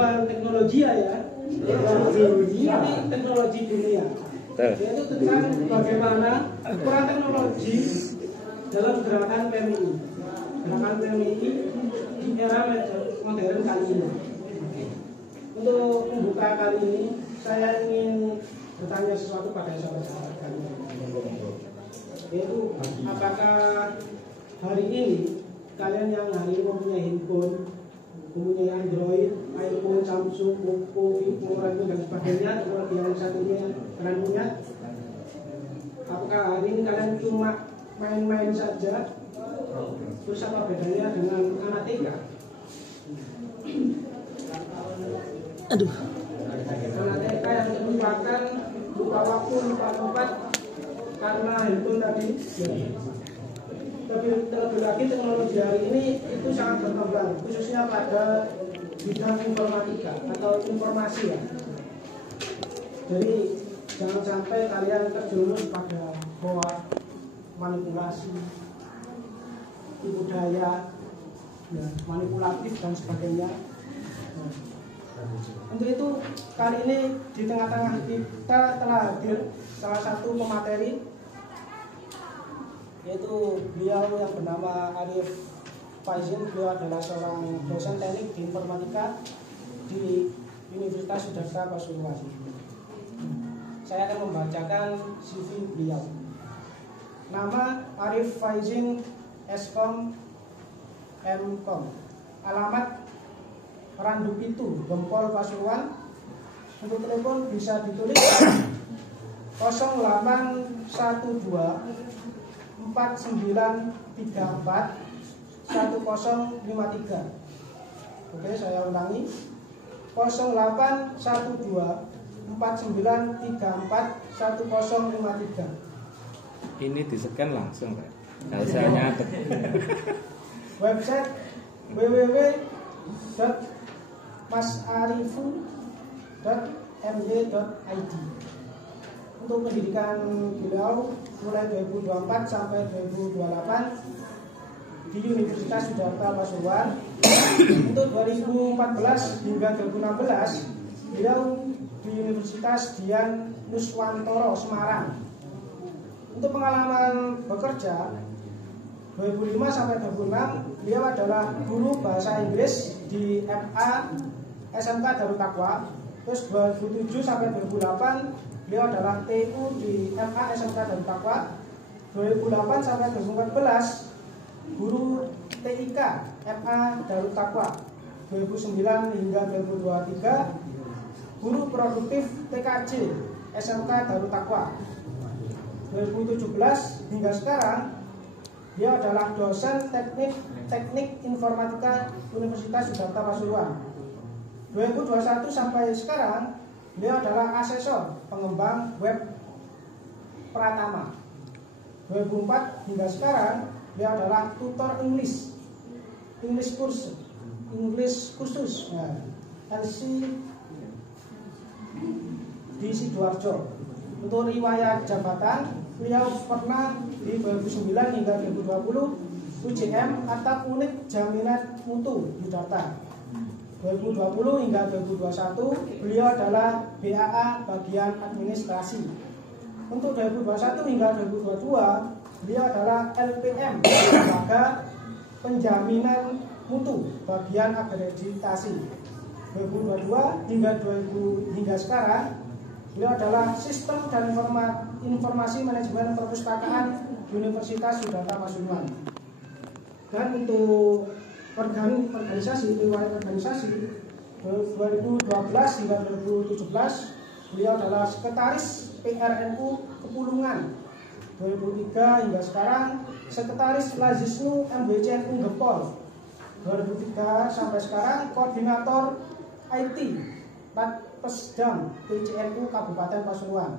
bukan teknologi ya, tapi teknologi dunia. Yaitu tentang bagaimana peran teknologi dalam gerakan PMI. Gerakan PMI di era modern kali ini. Untuk membuka kali ini, saya ingin bertanya sesuatu pada sahabat-sahabat kalian. Yaitu, apakah hari ini kalian yang hari ini mempunyai handphone, mempunyai Android, iPhone, Samsung, Oppo, Vivo, Redmi dan sebagainya, atau yang satunya kalian punya? Apakah hari ini kalian cuma main-main saja? Terus apa bedanya dengan anak TK? Aduh. Anak TK yang merupakan lupa waktu, lupa tempat karena handphone tadi. Terlebih lagi teknologi hari ini itu sangat berkembang, khususnya pada bidang informatika atau informasi ya. Jadi jangan sampai kalian terjerumus pada hoax, manipulasi, tipu daya, ya, manipulatif dan sebagainya. Untuk itu kali ini di tengah-tengah kita telah hadir salah satu pemateri, yaitu beliau yang bernama Arif Faizin. Beliau adalah seorang dosen teknik di informatika di Universitas Sudarsa Pasuruan. Saya akan membacakan CV beliau. Nama Arif Faizin Eskom Mkom. Alamat Randu Pitu, Gempol, Pasuruan. Untuk telepon bisa ditulis 0812 4934 1053. Oke, saya ulangi 0812 4934 1053. Ini di-scan langsung, Pak. Kalau saya nyatet. Website www.masarifu.my.id. Untuk pendidikan beliau mulai 2024 sampai 2028 di Universitas Sudarsa Pasuruan. Untuk 2014 hingga 2016 beliau di Universitas Dian Nuswantoro Semarang. Untuk pengalaman bekerja 2005 sampai 2006 beliau adalah guru bahasa Inggris di MA SMK Darut Taqwa. Terus 2007 sampai 2008 beliau adalah TU di MA SMK Darut Taqwa. 2008 sampai 2014 guru TIK MA Darut Taqwa. 2009 hingga 2023 guru produktif TKJ SMK Darut Taqwa. 2017 hingga sekarang dia adalah dosen teknik informatika Universitas Sudarsa Pasuruan. 2021 sampai sekarang dia adalah asesor pengembang web Pratama. 2004 hingga sekarang dia adalah tutor English kursus LC di Sidoarjo. Untuk riwayat jabatan, beliau pernah di 2009 hingga 2020 UJM atau Unit Jaminan Mutu Yudata. 2020 hingga 2021 beliau adalah BAA bagian administrasi. Untuk 2021 hingga 2022 beliau adalah LPM lembaga penjaminan mutu bagian akreditasi. 2022 hingga sekarang beliau adalah sistem dan informasi manajemen perpustakaan Universitas Sudarsa Pasuruan. Dan untuk riwayat organisasi 2012 hingga 2017 beliau adalah sekretaris PRNU Kepulungan. 2003 hingga sekarang sekretaris Lazisnu MBCNU Gempol. 2003 sampai sekarang koordinator IT Pesdam PCNU Kabupaten Pasuruan.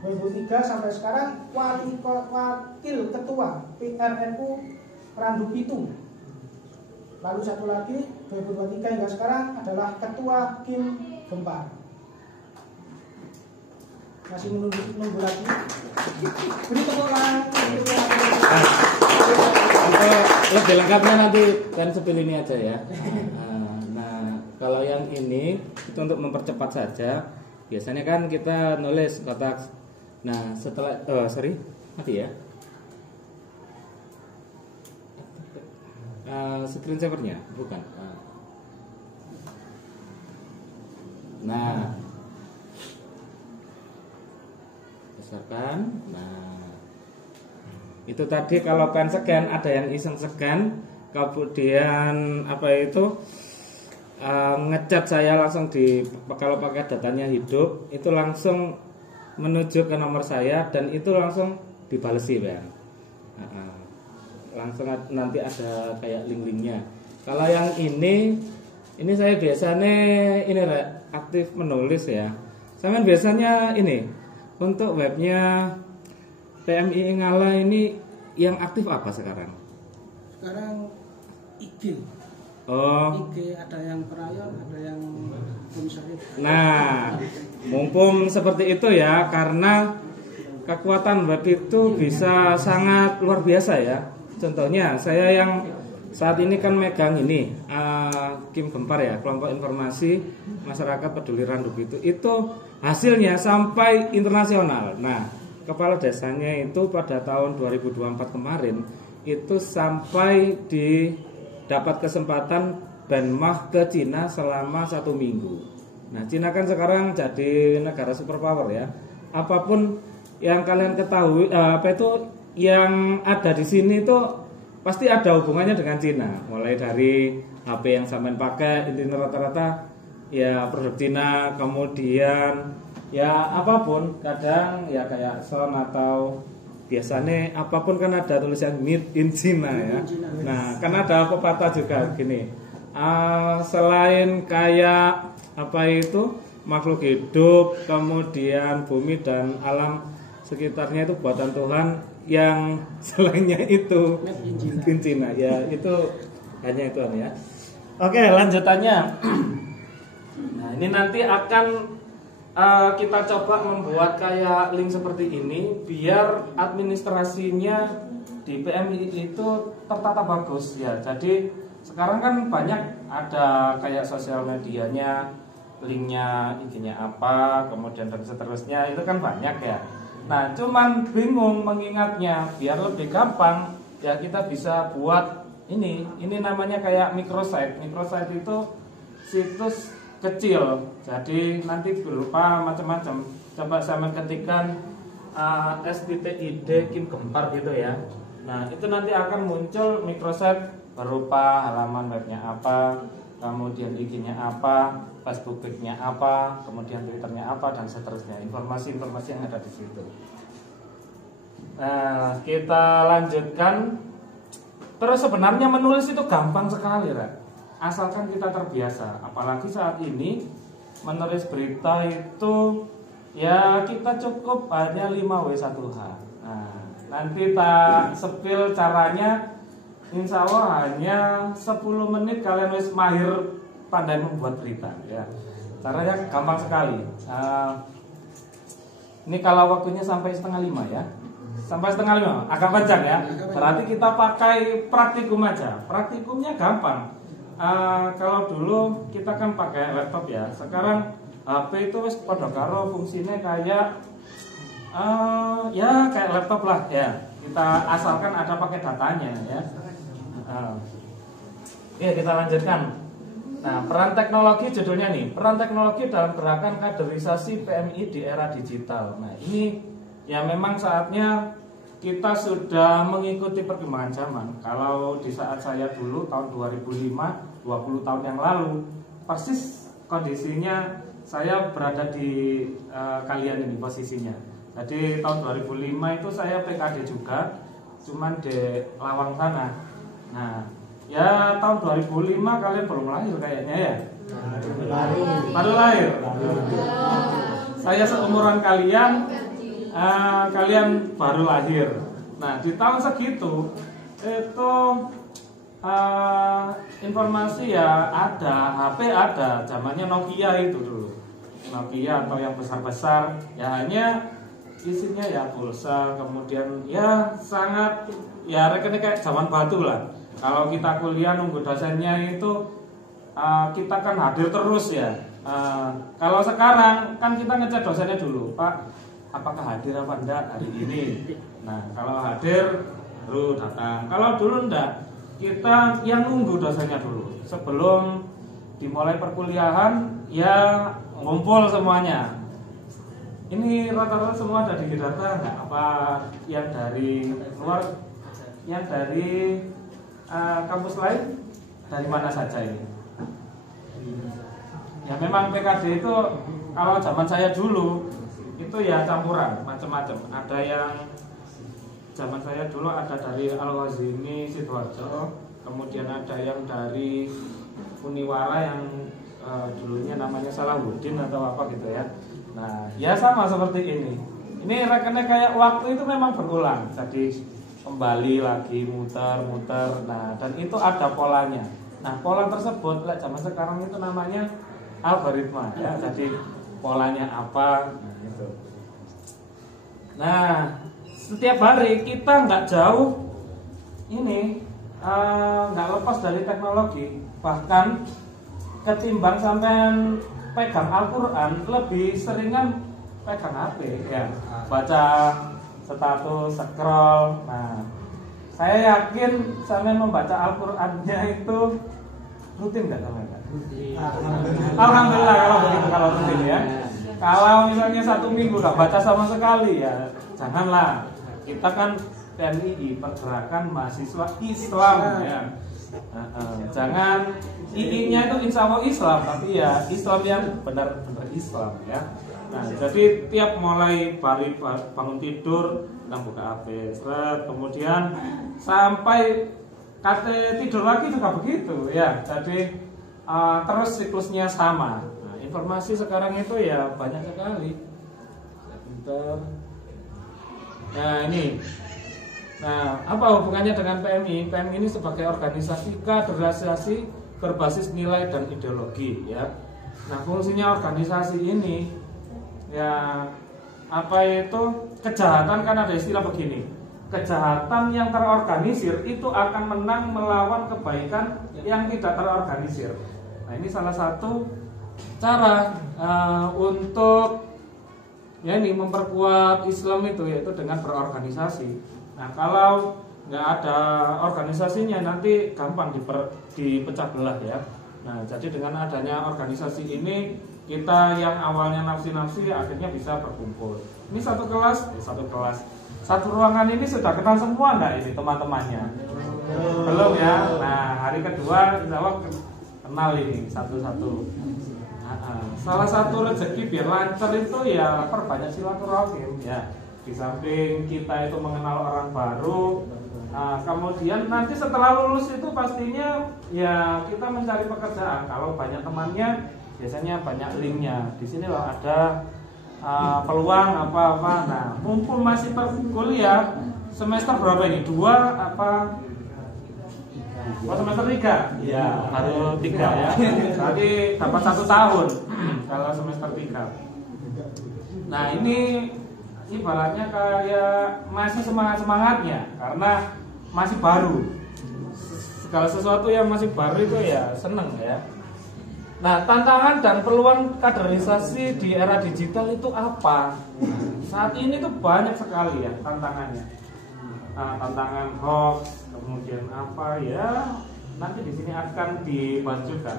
2003 sampai sekarang wakil ketua PRNU Randu Pitu. Lalu satu lagi 2023 hingga sekarang adalah ketua Kim Gempar. Masih menunggu lagi. Beri tepuk tangan. Untuk lebih lengkapnya nanti kan sepil ini aja ya. Nah, Kalau yang ini itu untuk mempercepat saja. Biasanya kan kita nulis kotak. Nah, setelah mati ya. Screensavernya bukan. Nah, besarkan. Nah, itu tadi kalau pen scan ada yang iseng scan, kemudian ngecat saya langsung kalau pakai datanya hidup itu langsung menuju ke nomor saya dan itu langsung dibalesi Bang. Langsung nanti ada kayak link-linknya. Kalau yang ini saya biasanya aktif menulis ya. Saya biasanya ini untuk webnya PMI Ngala ini yang aktif apa sekarang? Sekarang IG. Oh. IG ada yang Krayon, ada yang Ponsel. Nah, mumpung seperti itu ya, karena kekuatan web itu bisa sangat luar biasa ya. Contohnya saya yang saat ini kan megang ini Kim Gempar ya, kelompok informasi masyarakat peduli Randup itu hasilnya sampai internasional. Nah, kepala desanya itu pada tahun 2024 kemarin itu sampai dapat kesempatan Benmah ke Cina selama 1 minggu. Nah, Cina kan sekarang jadi negara superpower ya. Apapun yang kalian ketahui yang ada di sini itu pasti ada hubungannya dengan Cina. Mulai dari HP yang sampean pakai ini rata-rata ya produk Cina, kemudian ya apapun, kadang ya kayak son atau biasanya apapun kan ada tulisan made in China ya. Nah, kan ada pepatah juga gini. Selain kayak makhluk hidup, kemudian bumi dan alam sekitarnya itu buatan Tuhan, yang selainnya itu made in China ya, itu hanya itu ya. Oke, lanjutannya. Nah, ini nanti akan kita coba membuat kayak link seperti ini biar administrasinya di PMI itu tertata bagus ya. Jadi sekarang kan banyak ada kayak sosial medianya, linknya, intinya apa, kemudian dan seterusnya itu kan banyak ya. Nah, cuman bingung mengingatnya. Biar lebih gampang ya kita bisa buat ini namanya kayak microsite. Microsite itu situs kecil, jadi nanti berupa macam-macam. Coba saya ketikkan STTID Kim Gempar gitu ya. Nah, itu nanti akan muncul microsite berupa halaman webnya apa, kemudian IG-nya apa, Facebook page-nya apa, kemudian Twitter-nya apa, dan seterusnya. Informasi-informasi yang ada di situ. Nah, kita lanjutkan. Terus sebenarnya menulis itu gampang sekali, Ra. Asalkan kita terbiasa. Apalagi saat ini menulis berita itu ya kita cukup hanya 5W1H. Nah, nanti tak sepil caranya. Insya Allah hanya 10 menit kalian wis mahir pandai membuat berita ya. Caranya gampang sekali. Ini kalau waktunya sampai 4:30 ya. Sampai 4:30 agak panjang ya. Berarti kita pakai praktikum aja. Praktikumnya gampang. Kalau dulu kita kan pakai laptop ya. Sekarang HP itu wis padha karo fungsinya kayak ya kayak laptop lah ya. Kita asalkan ada pakai datanya ya. Ya, kita lanjutkan. Nah, peran teknologi judulnya nih, peran teknologi dalam gerakan kaderisasi PMI di era digital. Nah, ini ya memang saatnya kita sudah mengikuti perkembangan zaman. Kalau di saat saya dulu tahun 2005, 20 tahun yang lalu, persis kondisinya saya berada di kalian ini posisinya. Jadi tahun 2005 itu saya PKD juga, cuman di Lawang sana. Nah, ya tahun 2005 kalian belum lahir kayaknya ya. Baru lahir. Saya seumuran kalian, kalian baru lahir. Nah, di tahun segitu itu informasi ya ada, HP ada, zamannya Nokia itu dulu. Nokia atau yang besar-besar, ya hanya isinya ya pulsa, kemudian ya sangat ya rekening kayak zaman batu lah. Kalau kita kuliah nunggu dosennya itu kita kan hadir terus ya. Kalau sekarang kan kita ngecek dosennya dulu, Pak, apakah hadir apa enggak hari ini. Nah, kalau hadir baru datang. Kalau dulu enggak, kita yang nunggu dosennya dulu. Sebelum dimulai perkuliahan ya ngumpul semuanya. Ini rata-rata semua ada di data enggak? Apa yang dari luar, yang dari kampus lain, dari mana saja ini? Ya memang PKD itu kalau zaman saya dulu itu ya campuran macam-macam. Ada yang zaman saya dulu ada dari Al-Wazini Sidoarjo, kemudian ada yang dari Uniwara yang dulunya namanya Salahuddin atau apa gitu ya. Nah, ya sama seperti ini. Ini rekennya kayak waktu itu memang berulang. Jadi kembali lagi muter-muter. Nah, dan itu ada polanya. Nah, pola tersebut zaman sekarang itu namanya algoritma ya. Jadi polanya apa gitu. Nah, setiap hari kita nggak jauh ini nggak lepas dari teknologi. Bahkan ketimbang sampean pegang Al-Quran, lebih seringan pegang HP ya, baca status, scroll. Nah, saya yakin sampean membaca Al-Qurannya itu rutin nggak teman-teman? Alhamdulillah kalau begitu, kalau rutin ya. Kalau misalnya 1 minggu nggak baca sama sekali ya janganlah. Kita kan PMII, Pergerakan Mahasiswa Islam ya. Jangan II-nya itu insya Allah Islam, tapi ya Islam yang benar-benar Islam ya. Nah, jadi tiap mulai bangun tidur kita buka HP, kemudian sampai kate tidur lagi juga begitu ya. Jadi terus siklusnya sama. Nah, informasi sekarang itu ya banyak sekali. Nah ini, nah apa hubungannya dengan PMI? PMI ini sebagai organisasi kaderisasi berbasis nilai dan ideologi ya. Nah, fungsinya organisasi ini ya apa itu kejahatan, kan ada istilah begini. Kejahatan yang terorganisir itu akan menang melawan kebaikan yang tidak terorganisir. Nah, ini salah satu cara untuk ya ini memperkuat Islam itu, yaitu dengan berorganisasi. Nah, kalau nggak ada organisasinya nanti gampang dipecah belah ya. Nah, jadi dengan adanya organisasi ini kita yang awalnya nafsi-nafsi akhirnya bisa berkumpul. Ini satu kelas, satu ruangan ini sudah kenal semua nggak ini teman-temannya? Belum ya. Nah, hari kedua insya Allah kenal ini satu-satu. Salah satu rezeki biar lancar itu ya perbanyak silaturahim ya. Di samping kita itu mengenal orang baru, kemudian nanti setelah lulus itu pastinya ya kita mencari pekerjaan. Kalau banyak temannya biasanya banyak linknya. Di sini loh ada peluang apa-apa. Nah, mumpung masih kuliah semester berapa ini? 2 apa? Oh, semester 3? Ya, baru 3 ya. Tadi dapat 1 tahun kalau semester 3. Nah, ini ibaratnya kayak masih semangat-semangatnya karena masih baru. Segala sesuatu yang masih baru itu ya seneng ya. Nah, tantangan dan peluang kaderisasi di era digital itu apa? Saat ini tuh banyak sekali ya tantangannya. Tantangan hoax, kemudian apa ya? Nanti di sini akan dibajukan.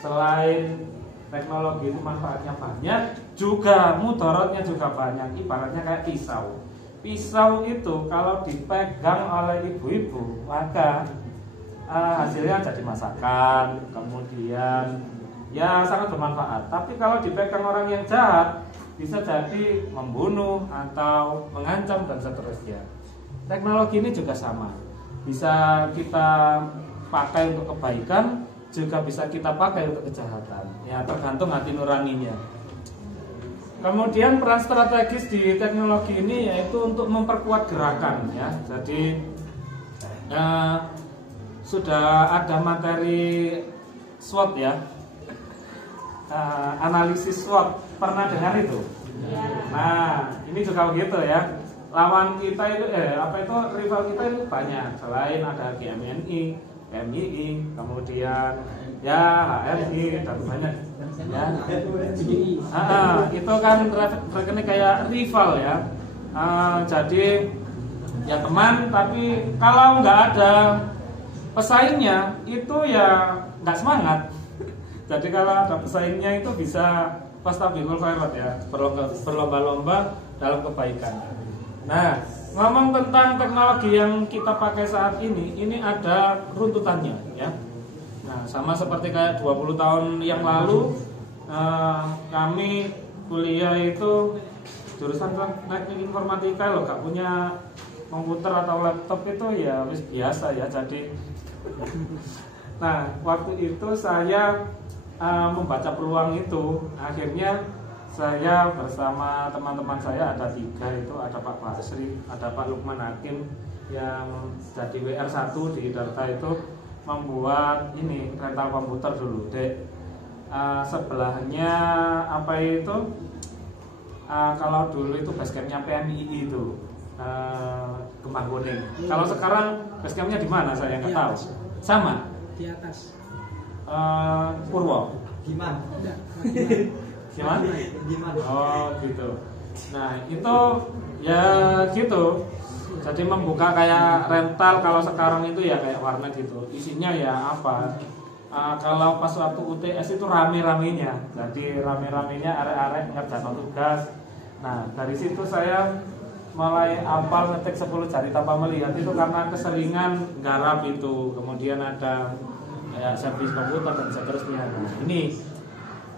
Selain teknologi itu manfaatnya banyak, juga mudaratnya juga banyak. Ibaratnya kayak pisau. Pisau itu kalau dipegang oleh ibu-ibu, maka hasilnya jadi masakan, kemudian ya sangat bermanfaat. Tapi kalau dipegang orang yang jahat, bisa jadi membunuh atau mengancam dan seterusnya. Teknologi ini juga sama, bisa kita pakai untuk kebaikan, juga bisa kita pakai untuk kejahatan. Ya tergantung hati nuraninya. Kemudian peran strategis di teknologi ini yaitu untuk memperkuat gerakan ya. Jadi sudah ada materi SWOT ya, analisis SWOT, pernah dengar itu? Nah, ini juga begitu ya. Lawan kita itu rival kita itu banyak. Selain ada GMNI, PMII, kemudian ya HMI dan banyak ya. Itu kan rekening kayak rival ya. Jadi ya teman, tapi kalau nggak ada pesaingnya itu ya nggak semangat. Jadi kalau ada pesaingnya itu bisa fastabiqul khairat ya, berlomba-lomba dalam kebaikan. Nah, ngomong tentang teknologi yang kita pakai saat ini ada runtutannya ya. Nah, sama seperti kayak 20 tahun yang lalu kami kuliah itu jurusan teknik informatika loh, gak punya komputer atau laptop itu ya biasa ya. Jadi nah, waktu itu saya membaca peluang itu, akhirnya saya bersama teman-teman saya ada 3 itu, ada Pak Basri, ada Pak Lukman Hakim yang jadi WR1 di Darta itu membuat ini rental komputer dulu. Sebelahnya apa itu? Kalau dulu itu basecampnya PMII itu Kembang Kuning. Kalau sekarang basecampnya di mana saya nggak tahu. Sama? Di atas. Purwo. Gimana? Gimana? Oh gitu. Nah itu ya gitu. Jadi membuka kayak rental, kalau sekarang itu ya kayak warnet gitu. Isinya ya apa? Kalau pas waktu UTS itu rame-ramenya. Jadi rame-ramenya arek-arek ngerjain tugas. Nah dari situ saya mulai apal ngetik 10 jari tanpa melihat itu karena keseringan garap itu. Kemudian ada kayak servis komputer dan seterusnya. Nah,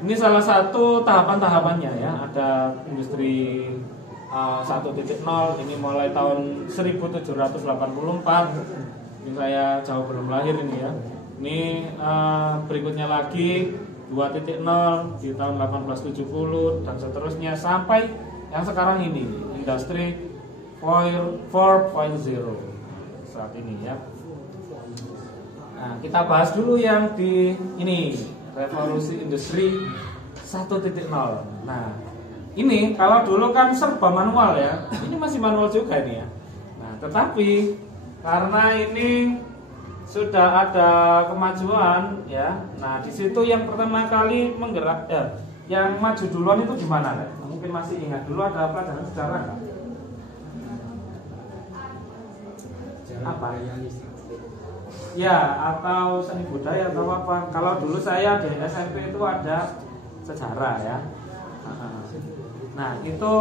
ini salah satu tahapan-tahapannya ya. Ada industri 1.0 ini mulai tahun 1784. Ini saya jauh belum lahir ini ya. Ini berikutnya lagi 2.0 di tahun 1870 dan seterusnya sampai yang sekarang ini industri 4.0 saat ini ya. Nah, kita bahas dulu yang di ini revolusi industri 1.0. Nah, ini kalau dulu kan serba manual ya. Ini masih manual juga ini ya. Nah, tetapi karena ini sudah ada kemajuan ya. Nah, di situ yang pertama kali menggerak ya, yang maju duluan itu gimana? Mungkin masih ingat dulu ada pelajaran sejarah kan? Apa? Ya, atau seni budaya atau apa. Kalau dulu saya di SMP itu ada sejarah ya. Nah, itu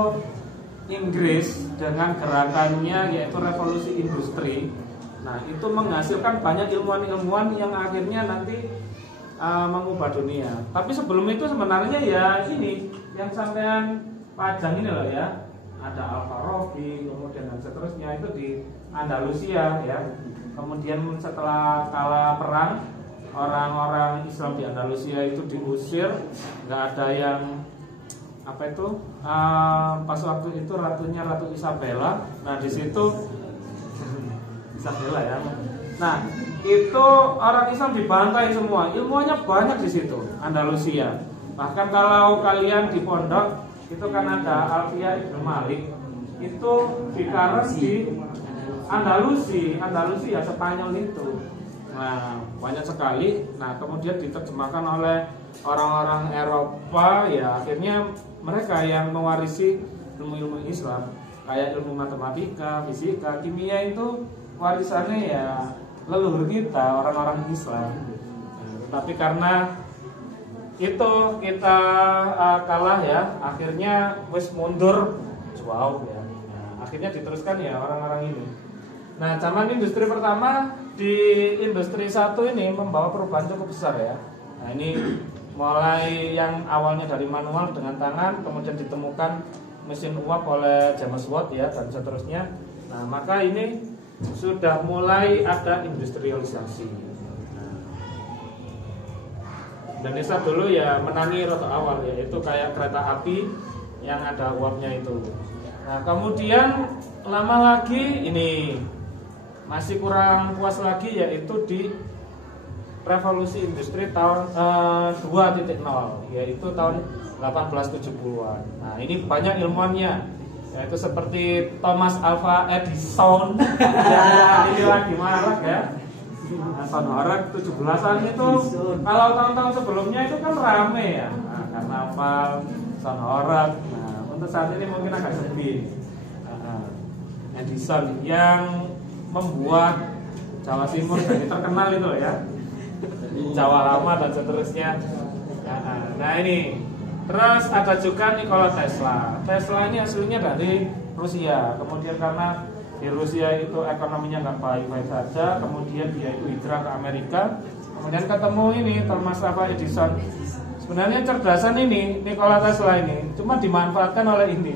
Inggris dengan gerakannya yaitu revolusi industri. Nah, itu menghasilkan banyak ilmuwan-ilmuwan yang akhirnya nanti mengubah dunia. Tapi sebelum itu sebenarnya ya ini yang sampean pajang ini loh ya. Ada Al-Farabi, kemudian dan seterusnya itu di Andalusia ya. Kemudian setelah kalah perang, orang-orang Islam di Andalusia itu diusir, nggak ada yang apa itu pas waktu itu ratunya Ratu Isabella. Nah di situ Isabella ya. Nah itu orang Islam dibantai semua, ilmuannya banyak di situ Andalusia. Bahkan kalau kalian di pondok itu kan ada Alfiya Ibnu Malik itu dikaras di Andalusia Spanyol itu. Nah banyak sekali. Nah kemudian diterjemahkan oleh orang-orang Eropa ya, akhirnya mereka yang mewarisi ilmu-ilmu Islam kayak ilmu matematika, fisika, kimia itu warisannya ya leluhur kita orang-orang Islam. Tapi karena itu kita kalah ya, akhirnya wis mundur jauh ya. Nah, akhirnya diteruskan ya orang-orang ini. Nah, zaman industri pertama di industri 1 ini membawa perubahan cukup besar ya. Nah, ini mulai yang awalnya dari manual dengan tangan, kemudian ditemukan mesin uap oleh James Watt ya dan seterusnya. Nah, maka ini sudah mulai ada industrialisasi. Nah, Indonesia dulu ya menangi rute awal ya, itu kayak kereta api yang ada uapnya itu. Nah, kemudian lama lagi ini masih kurang puas lagi yaitu di revolusi industri tahun 2.0 yaitu tahun 1870-an. Nah, ini banyak ilmuannya yaitu seperti Thomas Alva Edison yang ini lagi marak ya. Nah, Sonhorek 17-an itu kalau tahun-tahun sebelumnya itu kan rame ya. Nah, karnaval Sonhorek. Nah, untuk saat ini mungkin agak sepi. Edison yang membuat Jawa Timur jadi terkenal itu ya. Jawa Lama dan seterusnya. Nah, ini. Terus ada juga Nikola Tesla. Tesla ini aslinya dari Rusia. Kemudian karena di Rusia itu ekonominya nggak baik-baik saja, kemudian dia itu hijrah ke Amerika. Kemudian ketemu ini Thomas Alva Edison. Sebenarnya cerdasan ini Nikola Tesla ini cuma dimanfaatkan oleh ini.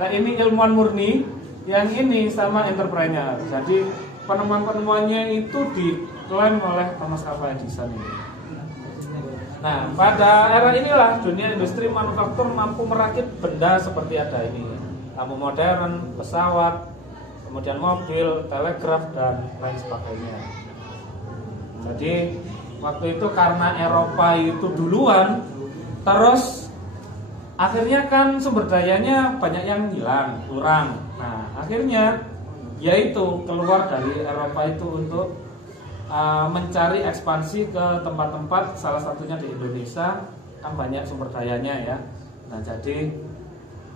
Nah, ini ilmuwan murni, yang ini sama entrepreneur. Jadi penemuan-penemuannya itu diklaim oleh Thomas Alva Edison ini. Nah, pada era inilah dunia industri manufaktur mampu merakit benda seperti ada ini. Lampu modern, pesawat, kemudian mobil, telegraf, dan lain sebagainya. Jadi waktu itu karena Eropa itu duluan, terus akhirnya kan sumber dayanya banyak yang hilang, kurang. Nah, akhirnya yaitu keluar dari Eropa itu untuk mencari ekspansi ke tempat-tempat, salah satunya di Indonesia, kan banyak sumber dayanya ya. Nah, jadi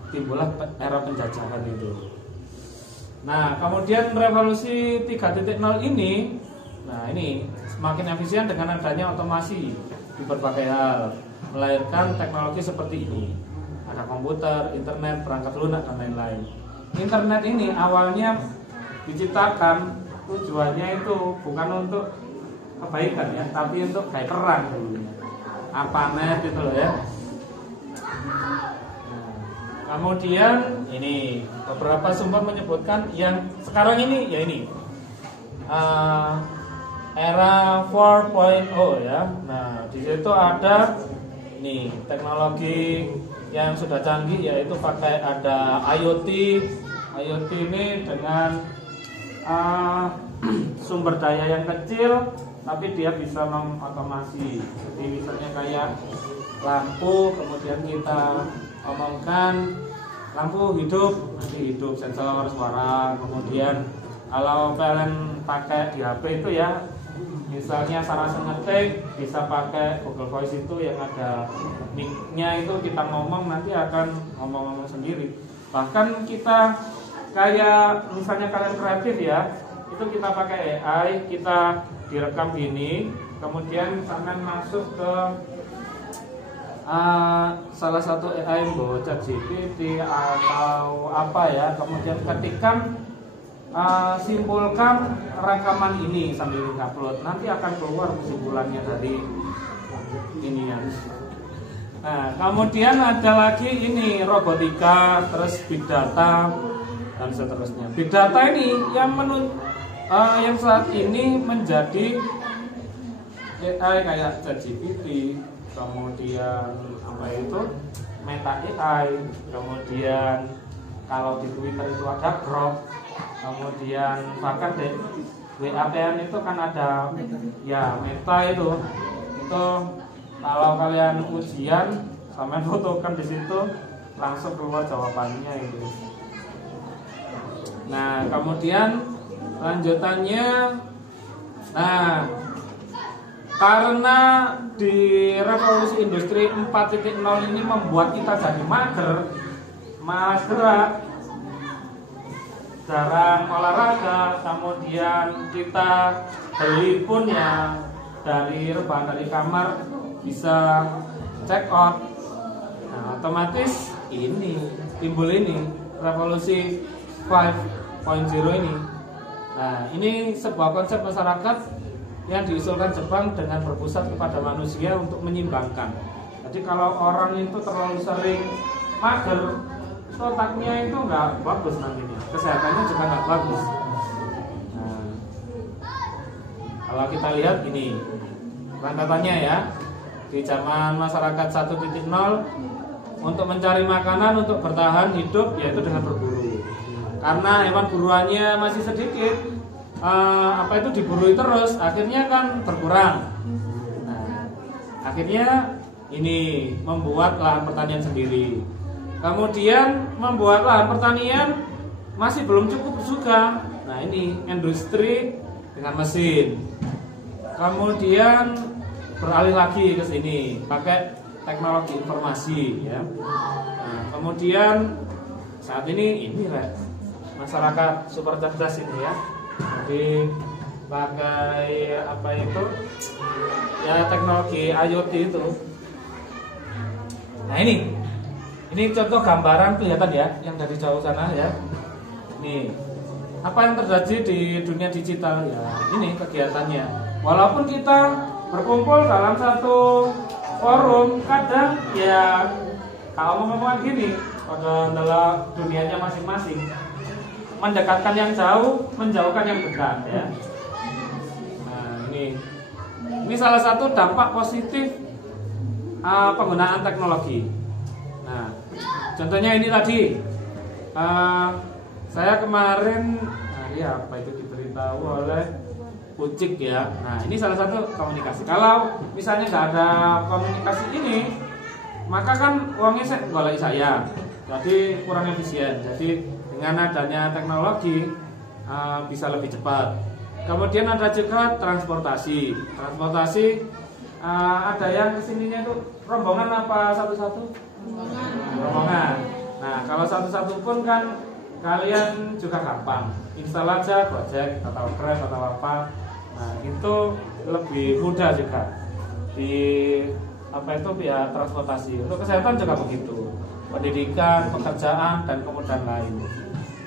timbullah era penjajahan itu. Nah, kemudian revolusi 3.0 ini, nah ini semakin efisien dengan adanya otomasi di berbagai hal, melahirkan teknologi seperti ini. Ada komputer, internet, perangkat lunak, dan lain-lain. Internet ini awalnya diciptakan tujuannya itu bukan untuk kebaikan ya, tapi untuk kayak perang dulunya. ARPANET itu loh ya. Kemudian ini beberapa sumber menyebutkan yang sekarang ini ya ini era 4.0 ya. Nah, di situ ada nih teknologi yang sudah canggih, yaitu pakai ada IoT. IoT ini dengan sumber daya yang kecil, tapi dia bisa mengotomasi. Jadi misalnya kayak lampu, kemudian kita omongkan lampu hidup, nanti hidup sensor suara. Kemudian kalau kalian pakai di HP itu ya, misalnya saran ngetik bisa pakai Google Voice itu yang ada mic-nya, itu kita ngomong nanti akan ngomong-ngomong sendiri. Bahkan kita kayak misalnya kalian kreatif ya, itu kita pakai AI, kita direkam gini, kemudian kalian masuk ke salah satu AI bawa ChatGPT atau apa ya, kemudian ketikkan simpulkan rekaman ini sambil upload, nanti akan keluar kesimpulannya dari ini ya. Nah, kemudian ada lagi ini robotika, terus big data dan seterusnya. Big data ini yang saat ini menjadi AI kayak ChatGPT, kemudian apa itu Meta AI, kemudian kalau di Twitter itu ada Grok, kemudian bahkan di WAPN itu kan ada ya Meta itu kalau kalian ujian sampai fotokan di situ langsung keluar jawabannya itu. Nah, kemudian lanjutannya, nah karena di revolusi industri 4.0 ini membuat kita jadi mager, malas gerak, jarang olahraga, kemudian kita beli pun ya dari rebahan dari kamar bisa check out. Nah, otomatis ini timbul ini revolusi 5.0 ini. Nah, ini sebuah konsep masyarakat yang diusulkan Jepang dengan berpusat kepada manusia untuk menyimbangkan. Jadi kalau orang itu terlalu sering mager, otaknya itu nggak bagus nantinya, kesehatannya juga nggak bagus. Nah, kalau kita lihat ini rentetannya ya, di zaman masyarakat 1.0 untuk mencari makanan untuk bertahan hidup yaitu dengan berburu. Karena hewan buruannya masih sedikit, itu diburu terus, akhirnya kan berkurang. Nah, akhirnya ini membuat lahan pertanian sendiri. Kemudian membuat lahan pertanian masih belum cukup juga. Nah, ini industri dengan mesin. Kemudian beralih lagi ke sini pakai teknologi informasi ya. Nah, kemudian saat ini masyarakat super cerdas ini ya. Jadi pakai apa itu? Ya teknologi IoT itu. Nah ini contoh gambaran kelihatan ya yang dari jauh sana ya. Nih apa yang terjadi di dunia digital ya, ini kegiatannya. Walaupun kita berkumpul dalam satu forum, kadang ya kalau ngomong gini, adalah dunianya masing-masing, mendekatkan yang jauh, menjauhkan yang dekat ya. Nah ini salah satu dampak positif penggunaan teknologi. Nah contohnya ini tadi, saya kemarin apa itu diberitahu oleh Ucik ya. Nah ini salah satu komunikasi. Kalau misalnya nggak ada komunikasi ini, maka kan uangnya golek saya, jadi kurang efisien. Jadi dengan adanya teknologi bisa lebih cepat. Kemudian ada juga transportasi. Ada yang kesininya itu rombongan apa satu-satu? Rombongan. Nah kalau satu-satu pun kan kalian juga gampang, install aja Gojek atau Grab atau apa. Nah itu lebih mudah juga di pihak transportasi. Untuk kesehatan juga begitu, pendidikan, pekerjaan dan kemudian lain.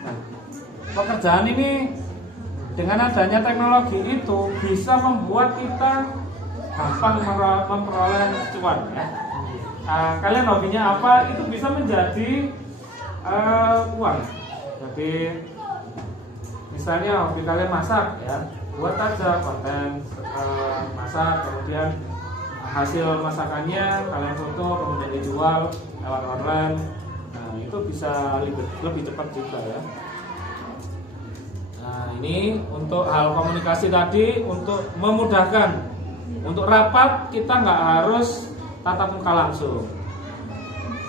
Nah pekerjaan ini dengan adanya teknologi itu bisa membuat kita gampang memperoleh cuan ya. Kalian hobinya apa itu bisa menjadi uang. Jadi misalnya hobi kalian masak ya, buat aja konten masak, kemudian hasil masakannya kalian foto kemudian dijual lewat online. Nah itu bisa lebih cepat juga ya. Nah ini untuk hal komunikasi tadi, untuk memudahkan. Untuk rapat kita nggak harus tatap muka langsung.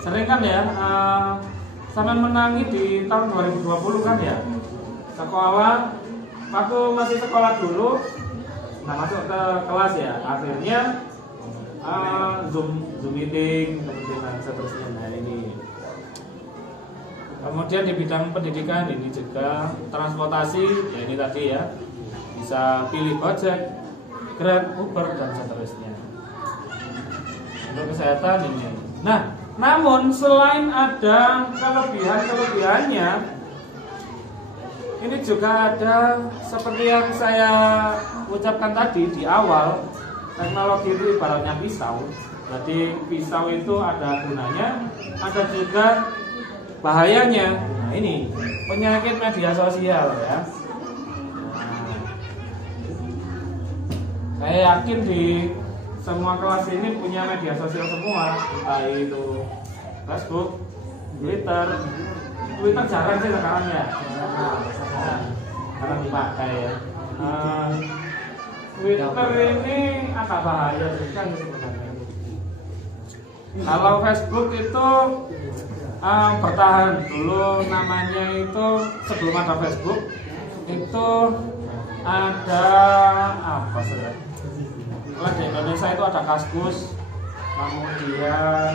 Sering kan ya sampai menangi di tahun 2020 kan ya, sekolah waktu masih sekolah dulu, nah masuk ke kelas ya, akhirnya zoom meeting kemudian seterusnya. Nah ini kemudian di bidang pendidikan ini juga transportasi ya, ini tadi ya bisa pilih Gojek, Grab, Uber dan seterusnya. Untuk kesehatan ini. Nah namun selain ada kelebihannya, ini juga ada seperti yang saya ucapkan tadi di awal, teknologi itu ibaratnya pisau. Jadi pisau itu ada gunanya, ada juga bahayanya. Nah ini penyakit media sosial ya. Nah, saya yakin di semua kelas ini punya media sosial semua, entah itu Facebook, Twitter jarang sih sekarang ya, sekarang dipakai ya. Twitter ini agak bahaya juga sebenarnya. Kalau Facebook itu bertahan dulu, namanya itu sebelum ada Facebook itu ada apa sih? Kalau di Indonesia itu ada Kaskus, kemudian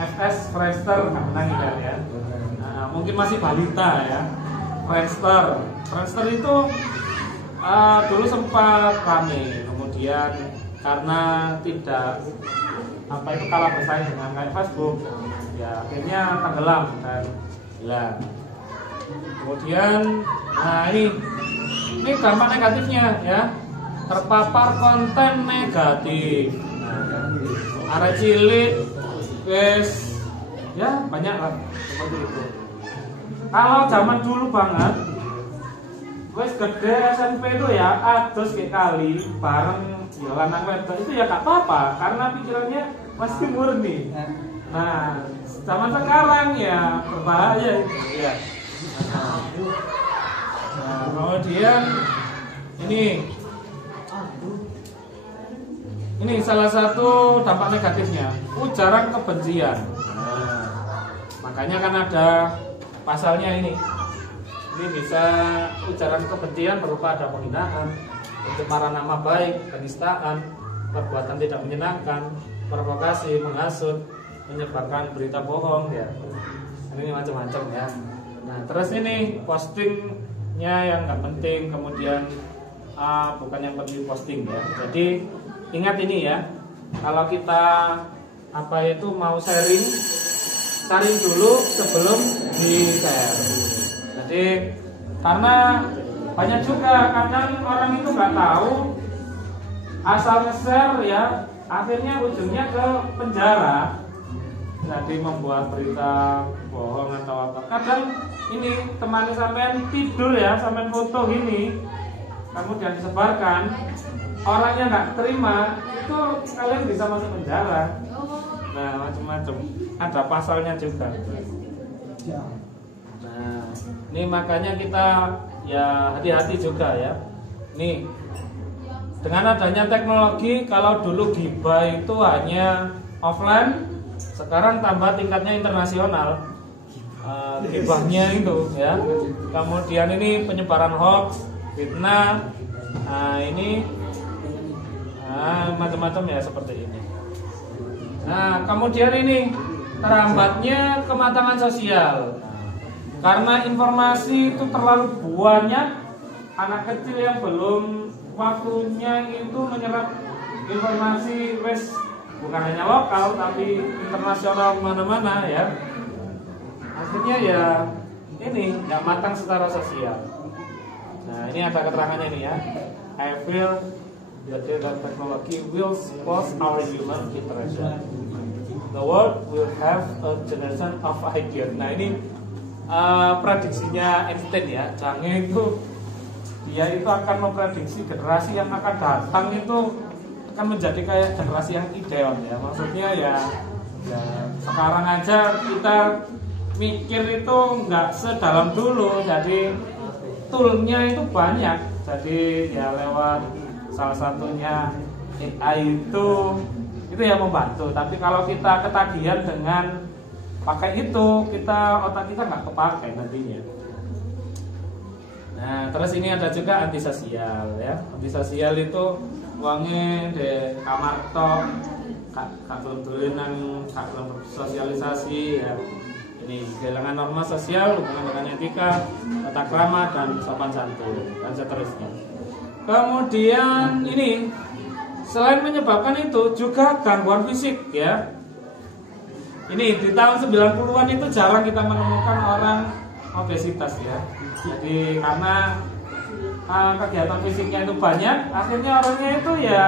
FS, Friendster, gitu ya. Nah, mungkin masih balita ya. Friendster itu dulu sempat rame, kemudian karena tidak kalah bersaing dengan kayak Facebook, ya akhirnya tenggelam dan hilang. Kemudian, nah ini dampak negatifnya ya. Terpapar konten negatif. Nah, arek cilik wes ya banyak lah seperti itu. Kalau zaman dulu banget, wes gede SMP itu ya adus kayak kali bareng ya lanang wedok itu ya gak apa-apa karena pikirannya masih murni. Nah zaman sekarang ya berbahaya itu ya. Nah, kemudian ini salah satu dampak negatifnya, ujaran kebencian. Nah, makanya kan ada pasalnya ini. Ini bisa ujaran kebencian berupa ada penghinaan, pencemaran nama baik, penistaan, perbuatan tidak menyenangkan, provokasi, menghasut, menyebarkan berita bohong ya. Ini macam-macam ya. Nah, terus ini postingnya yang nggak penting, kemudian bukan yang penting posting ya. Jadi ingat ini ya, kalau kita mau sharing dulu sebelum di share. Jadi karena banyak juga kadang orang itu nggak tahu, asal nge-share ya, akhirnya ujungnya ke penjara. Jadi membuat berita bohong atau apa. Kadang ini teman sampean tidur ya, sampean foto gini, kemudian disebarkan, orangnya nggak terima, itu kalian bisa masuk penjara. Nah, macam-macam. Ada pasalnya juga. Nah, ini makanya kita ya hati-hati juga ya. Nih, dengan adanya teknologi, kalau dulu ghibah itu hanya offline, sekarang tambah tingkatnya internasional. Ghibahnya itu ya. Kemudian ini penyebaran hoax, fitnah. Nah, ini macam-macam ya seperti ini. Nah, kemudian ini terhambatnya kematangan sosial. Karena informasi itu terlalu banyak, anak kecil yang belum waktunya itu menyerap informasi bukan hanya lokal tapi internasional mana-mana ya. Akhirnya ya ini nggak matang secara sosial. Nah, ini ada keterangannya ini ya. I feel that technology will cause our human interaction. The world will have a generation of ideas. Nah, ini prediksinya Einstein ya. Canggih itu dia itu akan memprediksi generasi yang akan datang itu akan menjadi kayak generasi yang ideal ya. Maksudnya ya sekarang aja kita mikir itu nggak sedalam dulu. Jadi toolnya itu banyak. Jadi ya lewat salah satunya AI itu yang membantu. Tapi kalau kita ketagihan dengan pakai itu, otak kita nggak kepakai nantinya. Nah, terus ini ada juga antisosial ya. Antisosial itu uangnya di kamar tok, kak belum tulinan, kak belum sosialisasi ya. Ini kehilangan norma sosial, hubungan dengan etika, tata krama dan sopan santun dan seterusnya. Kemudian ini selain menyebabkan itu juga gangguan fisik ya. Ini di tahun 90-an itu jarang kita menemukan orang obesitas ya. Jadi karena kegiatan fisiknya itu banyak, akhirnya orangnya itu ya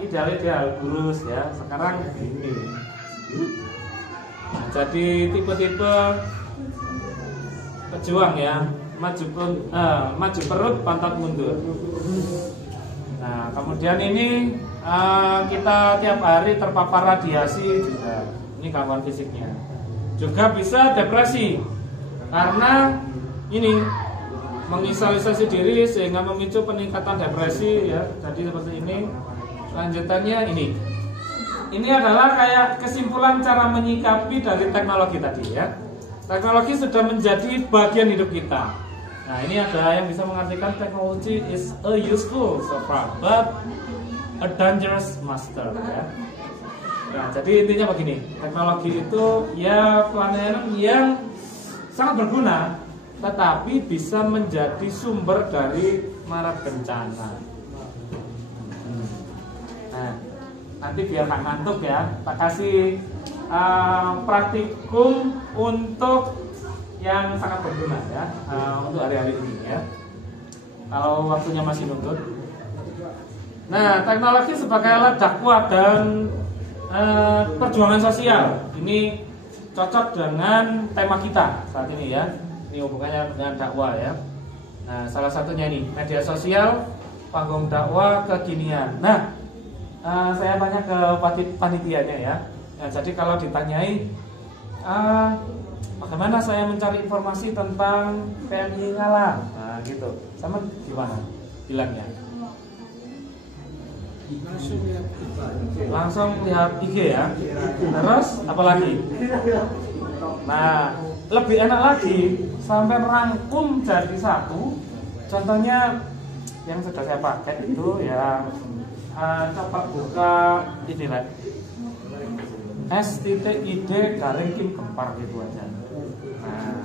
ideal kurus ya. Sekarang ini. Nah, jadi tipe-tipe pejuang ya, maju perut pantat mundur. Nah, kemudian ini kita tiap hari terpapar radiasi juga. Ini gangguan fisiknya. Juga bisa depresi karena ini mengisolasi diri sehingga memicu peningkatan depresi ya. Jadi seperti ini. Lanjutannya ini. Ini adalah kayak kesimpulan cara menyikapi dari teknologi tadi ya. Teknologi sudah menjadi bagian hidup kita. Nah, ini ada yang bisa mengartikan technology is a useful so far, but a dangerous master ya. Nah, jadi intinya begini, teknologi itu ya pelayanan yang sangat berguna, tetapi bisa menjadi sumber dari mara bencana. Nah, nanti biar nggak ngantuk ya, tak kasih praktikum untuk yang sangat berguna ya untuk hari-hari ini ya. Kalau waktunya masih nuntut. Nah, teknologi sebagai alat dakwah dan perjuangan sosial ini cocok dengan tema kita saat ini ya. Ini hubungannya dengan dakwah ya. Nah, salah satunya ini media sosial, panggung dakwah kekinian. Nah, saya tanya ke panitianya ya. Nah, jadi kalau ditanyai bagaimana saya mencari informasi tentang PMI Ngalang, nah gitu, sama gimana bilangnya? Langsung lihat IG ya. Terus apa lagi? Nah, lebih enak lagi sampai rangkum jadi satu. Contohnya yang sudah saya pakai itu ya, coba buka ini lah, s.id garing Kim Gempar gitu aja. Nah,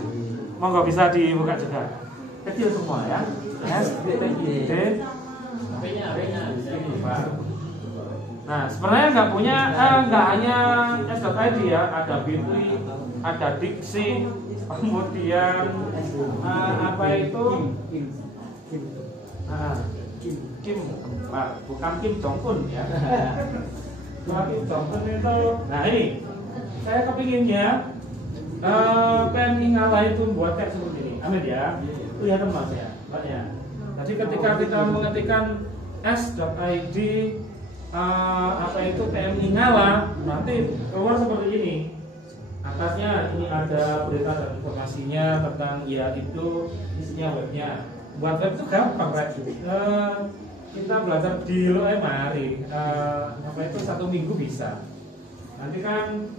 monggo bisa dibuka juga, kecil semua ya, s.id Kim Gempar. Nah, sebenarnya nggak hanya s.id ya, ada Bitly, ada Diksi, kemudian apa itu Kim Gempar, bukan Kim Jong Un ya. Kim Jong Un itu, nah ini saya kepinginnya PMI Ngala itu buat kayak seperti ini, amin ya. Kelihatan mas ya, ya. Jadi ketika kita mengetikkan s.id apa itu PMI Ngala, nanti keluar seperti ini. Atasnya ini ada berita dan informasinya tentang ya itu isinya webnya. Buat web itu gampang right? Kita belajar di mari apa itu 1 minggu bisa. Nanti kan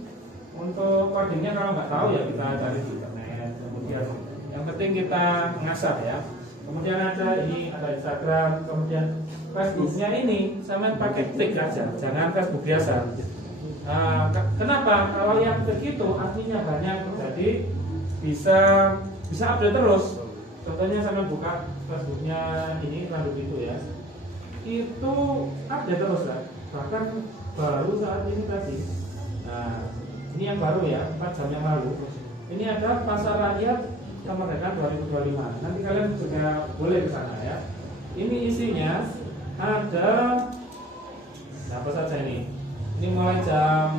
untuk codingnya kalau nggak tahu ya kita cari di internet. Kemudian yang penting kita ngasah ya. Kemudian ada ini, ada Instagram, kemudian Facebooknya ini sama pakai tik aja, jangan Facebook biasa. Kenapa? Kalau yang begitu artinya banyak, jadi bisa update terus. Contohnya saya buka Facebooknya ini Randut itu ya, itu update terus kan. Bahkan baru saat ini tadi. Nah, ini yang baru ya, 4 jam yang lalu. Ini ada Pasar Rakyat Kemerdekaan 2025. Nanti kalian juga boleh ke sana ya. Ini isinya ada apa saja ini? Ini mulai jam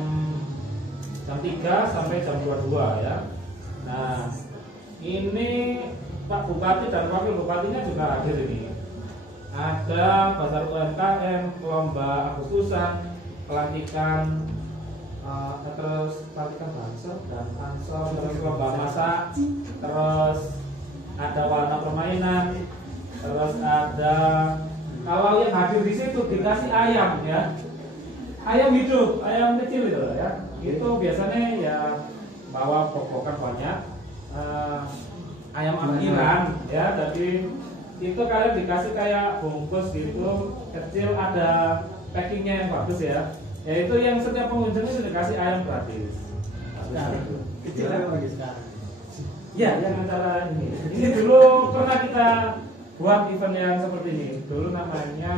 3 sampai jam 22 ya. Nah, ini Pak Bupati dan Wakil Bupatinya juga hadir ini. Ada pasar UMKM, lomba Agustusan, pelantikan terus pelantikan Banser dan Ansor, terus lomba masak, terus ada warna permainan, terus ada kalau yang hadir di situ dikasih ayam ya. Ayam hidup, ayam kecil itu ya. Itu biasanya ya bawa pokokan banyak. Ayam akhiran ya, jadi itu kalian dikasih kayak bungkus gitu kecil, ada packingnya yang bagus ya. Yaitu yang setiap pengunjung itu dikasih ayam gratis. Kecil apa lagi sekarang? Ya, yang acara ini. Ini dulu pernah kita buat event yang seperti ini. Dulu namanya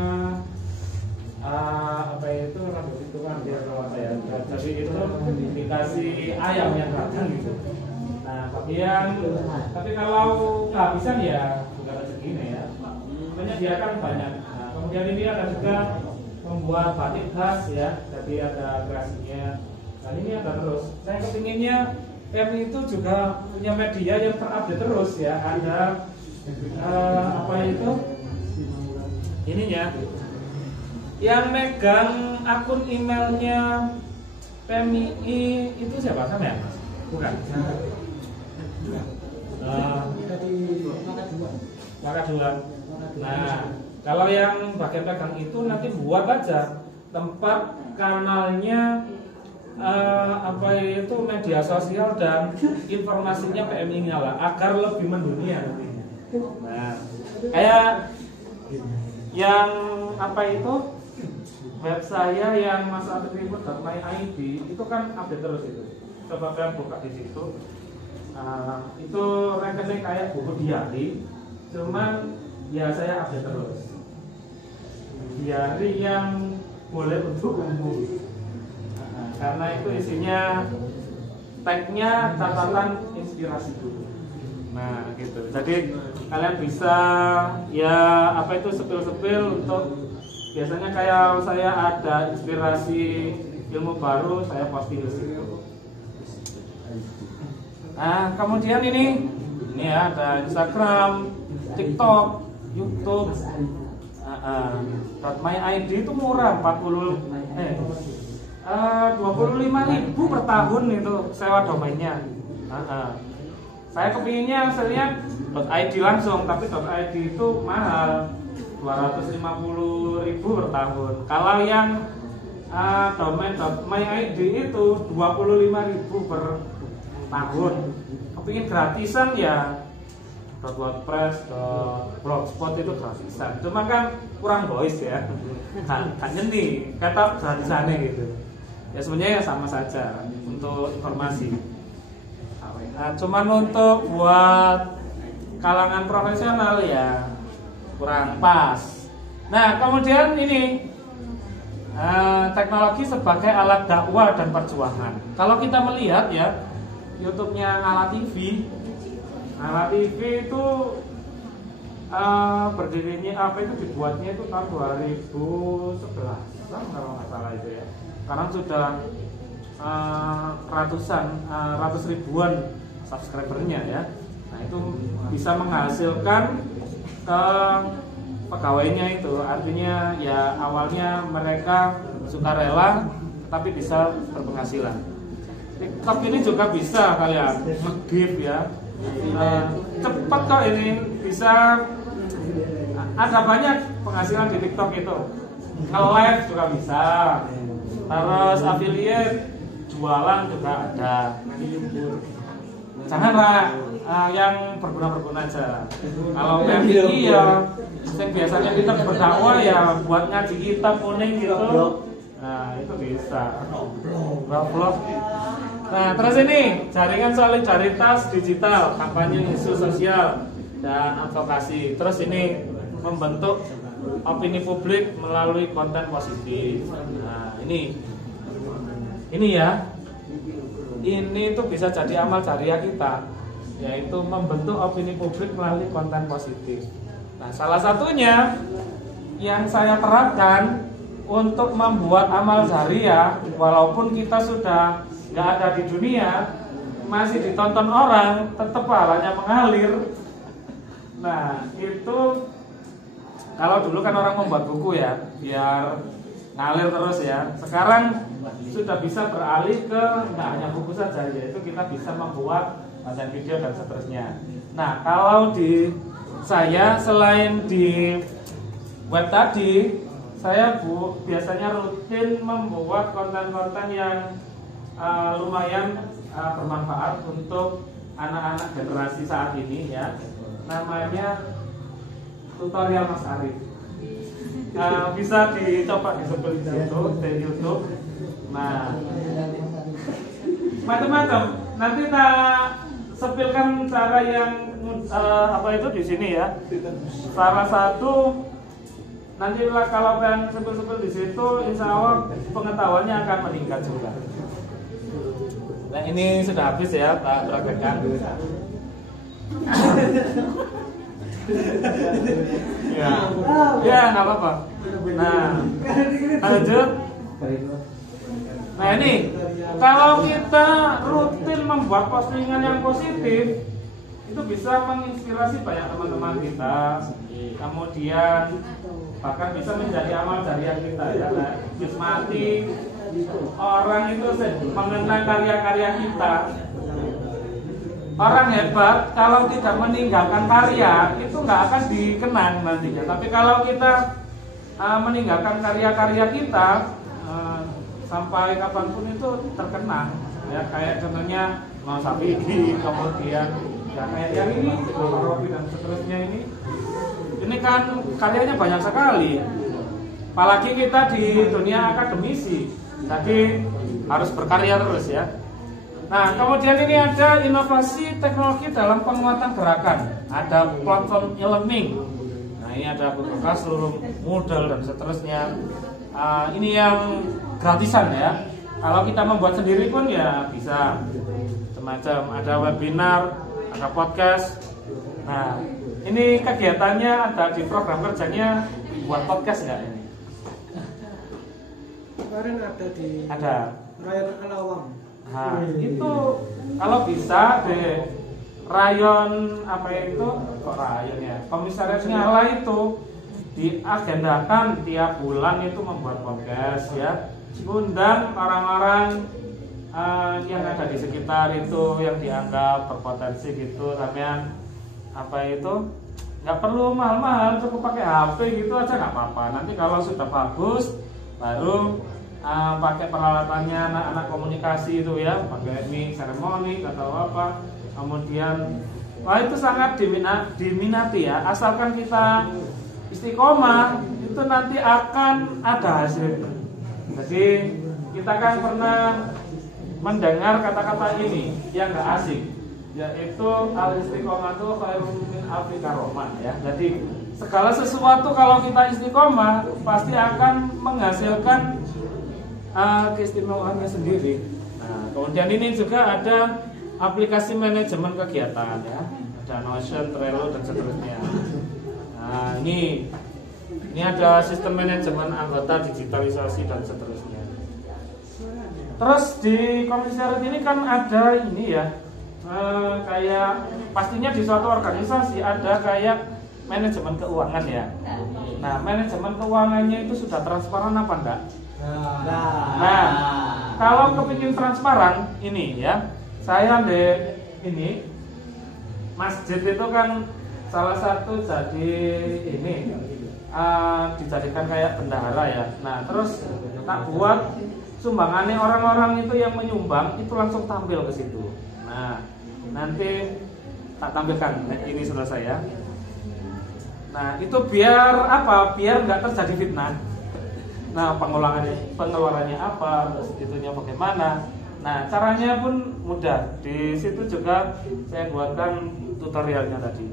apa itu rambut itu kan dia kalau saya. Jadi itu dikasih ayam yang datang gitu. Nah, tapi kalau kehabisan ya bukan segini ya. Menyediakan banyak. Nah, kemudian ini ada juga membuat batik khas ya. Jadi ada kreasinya. Nah, ini ada terus. Saya kepinginnya PMI itu juga punya media yang terupdate terus ya. Ada apa itu? Ininya. Yang megang akun emailnya PMI itu siapa? Sama ya, Mas? Bukan. Maka dua. Nah, kalau yang bagian pegang itu nanti buat aja tempat kanalnya apa itu media sosial dan informasinya PMI Ngala agar lebih mendunia nantinya. Nah, kayak yang apa itu web saya yang masaatrimut.my.id itu kan update terus itu. Coba kalian buka di situ. Itu rekening kayak buku diary, cuman ya saya update terus. Diary yang boleh untuk umum. Karena itu isinya tagnya catatan inspirasi dulu. Nah gitu. Jadi kalian bisa ya apa itu sepil-sepil untuk biasanya kayak saya ada inspirasi ilmu baru saya posting di situ. Nah kemudian ini ya ada Instagram, TikTok, YouTube. .my.id itu murah 25.000 per tahun itu sewa domainnya. Saya kepinginnya saya lihat .id langsung, tapi .id itu mahal 250.000 per tahun. Kalau yang domain .my.id itu 25.000 per tahun. Kepingin gratisan ya .wordpress, .blogspot itu gratisan. Cuma kan kurang boys ya. Kan nyeni kata gratisannya gitu. Ya sebenarnya sama saja untuk informasi. Nah, cuman untuk buat kalangan profesional ya kurang pas. Nah, kemudian ini teknologi sebagai alat dakwah dan perjuangan. Kalau kita melihat ya YouTube-nya Ngala TV itu berdirinya apa itu dibuatnya itu tahun 2011 kalau nggak salah itu ya. Sekarang sudah ratus ribuan subscribernya ya. Nah itu bisa menghasilkan pegawainya itu, artinya ya awalnya mereka sukarela tapi bisa berpenghasilan. TikTok ini juga bisa kalian nge-give ya. Cepat kok ini, bisa ada banyak penghasilan di TikTok itu. Nge-live juga bisa. Terus affiliate jualan juga ada. Janganlah yang berguna aja. Kalau PMI ya yang biasanya kita berdakwah ya buat ngaji kitab kuning gitu. Nah itu bisa. Vlog. Nah terus ini jaringan solidaritas digital, kampanye isu sosial dan advokasi. Terus ini membentuk opini publik melalui konten positif. Nah ini ya, ini tuh bisa jadi amal jariah kita, yaitu membentuk opini publik melalui konten positif. Nah salah satunya yang saya terapkan untuk membuat amal jariah, walaupun kita sudah nggak ada di dunia, masih ditonton orang, tetap pahalanya mengalir. Nah itu kalau dulu kan orang membuat buku ya biar ngalir terus ya. Sekarang sudah bisa beralih ke nggak hanya buku saja, yaitu kita bisa membuat konten video dan seterusnya. Nah kalau di saya selain di web tadi, saya biasanya rutin membuat konten-konten yang lumayan bermanfaat untuk anak-anak generasi saat ini ya. Namanya tutorial Mas Arif. Bisa dicoba di YouTube. Nah, macam-macam. Nanti tak sepilkan cara yang apa itu di sini ya. Salah satu nanti kalau yang sepil-sepil di situ, insya Allah pengetahuannya akan meningkat juga. Nah ini sudah habis ya, tak peragakan. Ya nggak apa-apa. Nah lanjut. Nah ini kalau kita rutin membuat postingan yang positif, itu bisa menginspirasi banyak teman-teman kita. Kemudian bahkan bisa menjadi amal jariah kita ya. Mati orang itu mengenang karya-karya kita. Orang hebat kalau tidak meninggalkan karya itu nggak akan dikenang nantinya. Tapi kalau kita meninggalkan karya-karya kita sampai kapanpun itu terkenang. Ya kayak contohnya Mas Safi'i, kemudian ya kayak yang ini, Robi dan seterusnya ini. Ini kan karyanya banyak sekali. Apalagi kita di dunia akademisi, jadi harus berkarya terus ya. Nah, kemudian ini ada inovasi teknologi dalam penguatan gerakan. Ada platform e-learning. Nah, ini ada bekas seluruh modal dan seterusnya. Ini yang gratisan ya. Kalau kita membuat sendiri pun ya bisa. Semacam ada webinar, ada podcast. Nah, ini kegiatannya ada di program kerjanya buat podcast nggak ini? Kemarin ada di Rayon Alawang. Nah, itu kalau bisa di rayon apa itu kok rayon ya, Komisariat Ngala itu diagendakan tiap bulan itu membuat podcast ya, undang orang-orang yang ada di sekitar itu yang dianggap berpotensi gitu, sampean apa itu nggak perlu mahal-mahal, cukup pakai HP gitu aja nggak apa-apa. Nanti kalau sudah bagus baru pakai peralatannya anak-anak komunikasi itu ya, pakai mic seremoni atau apa. Kemudian itu sangat diminati ya, asalkan kita istiqomah itu nanti akan ada hasilnya. Jadi kita kan pernah mendengar kata-kata ini yang gak asik, yaitu al-istiqomatu khairun min alfi karomah ya. Jadi segala sesuatu kalau kita istiqomah pasti akan menghasilkan keistimewaannya sendiri. Nah, kemudian ini juga ada aplikasi manajemen kegiatan ya, ada Notion, Trello dan seterusnya. Nah, ini ada sistem manajemen anggota, digitalisasi dan seterusnya. Terus di komisariat ini kan ada ini ya, kayak pastinya di suatu organisasi ada kayak manajemen keuangan ya. Nah, manajemen keuangannya itu sudah transparan apa enggak? Nah, kalau kepingin transparan ini ya, saya ini masjid itu kan salah satu jadi ini dijadikan kayak bendahara ya. Nah, terus tak buat sumbangannya orang-orang itu yang menyumbang itu langsung tampil ke situ. Nah, nanti tak tampilkan ini selesai ya. Nah, itu biar apa? Biar nggak terjadi fitnah. Nah, pengeluarannya apa, terus itunya bagaimana. Nah, caranya pun mudah. Di situ juga saya buatkan tutorialnya tadi.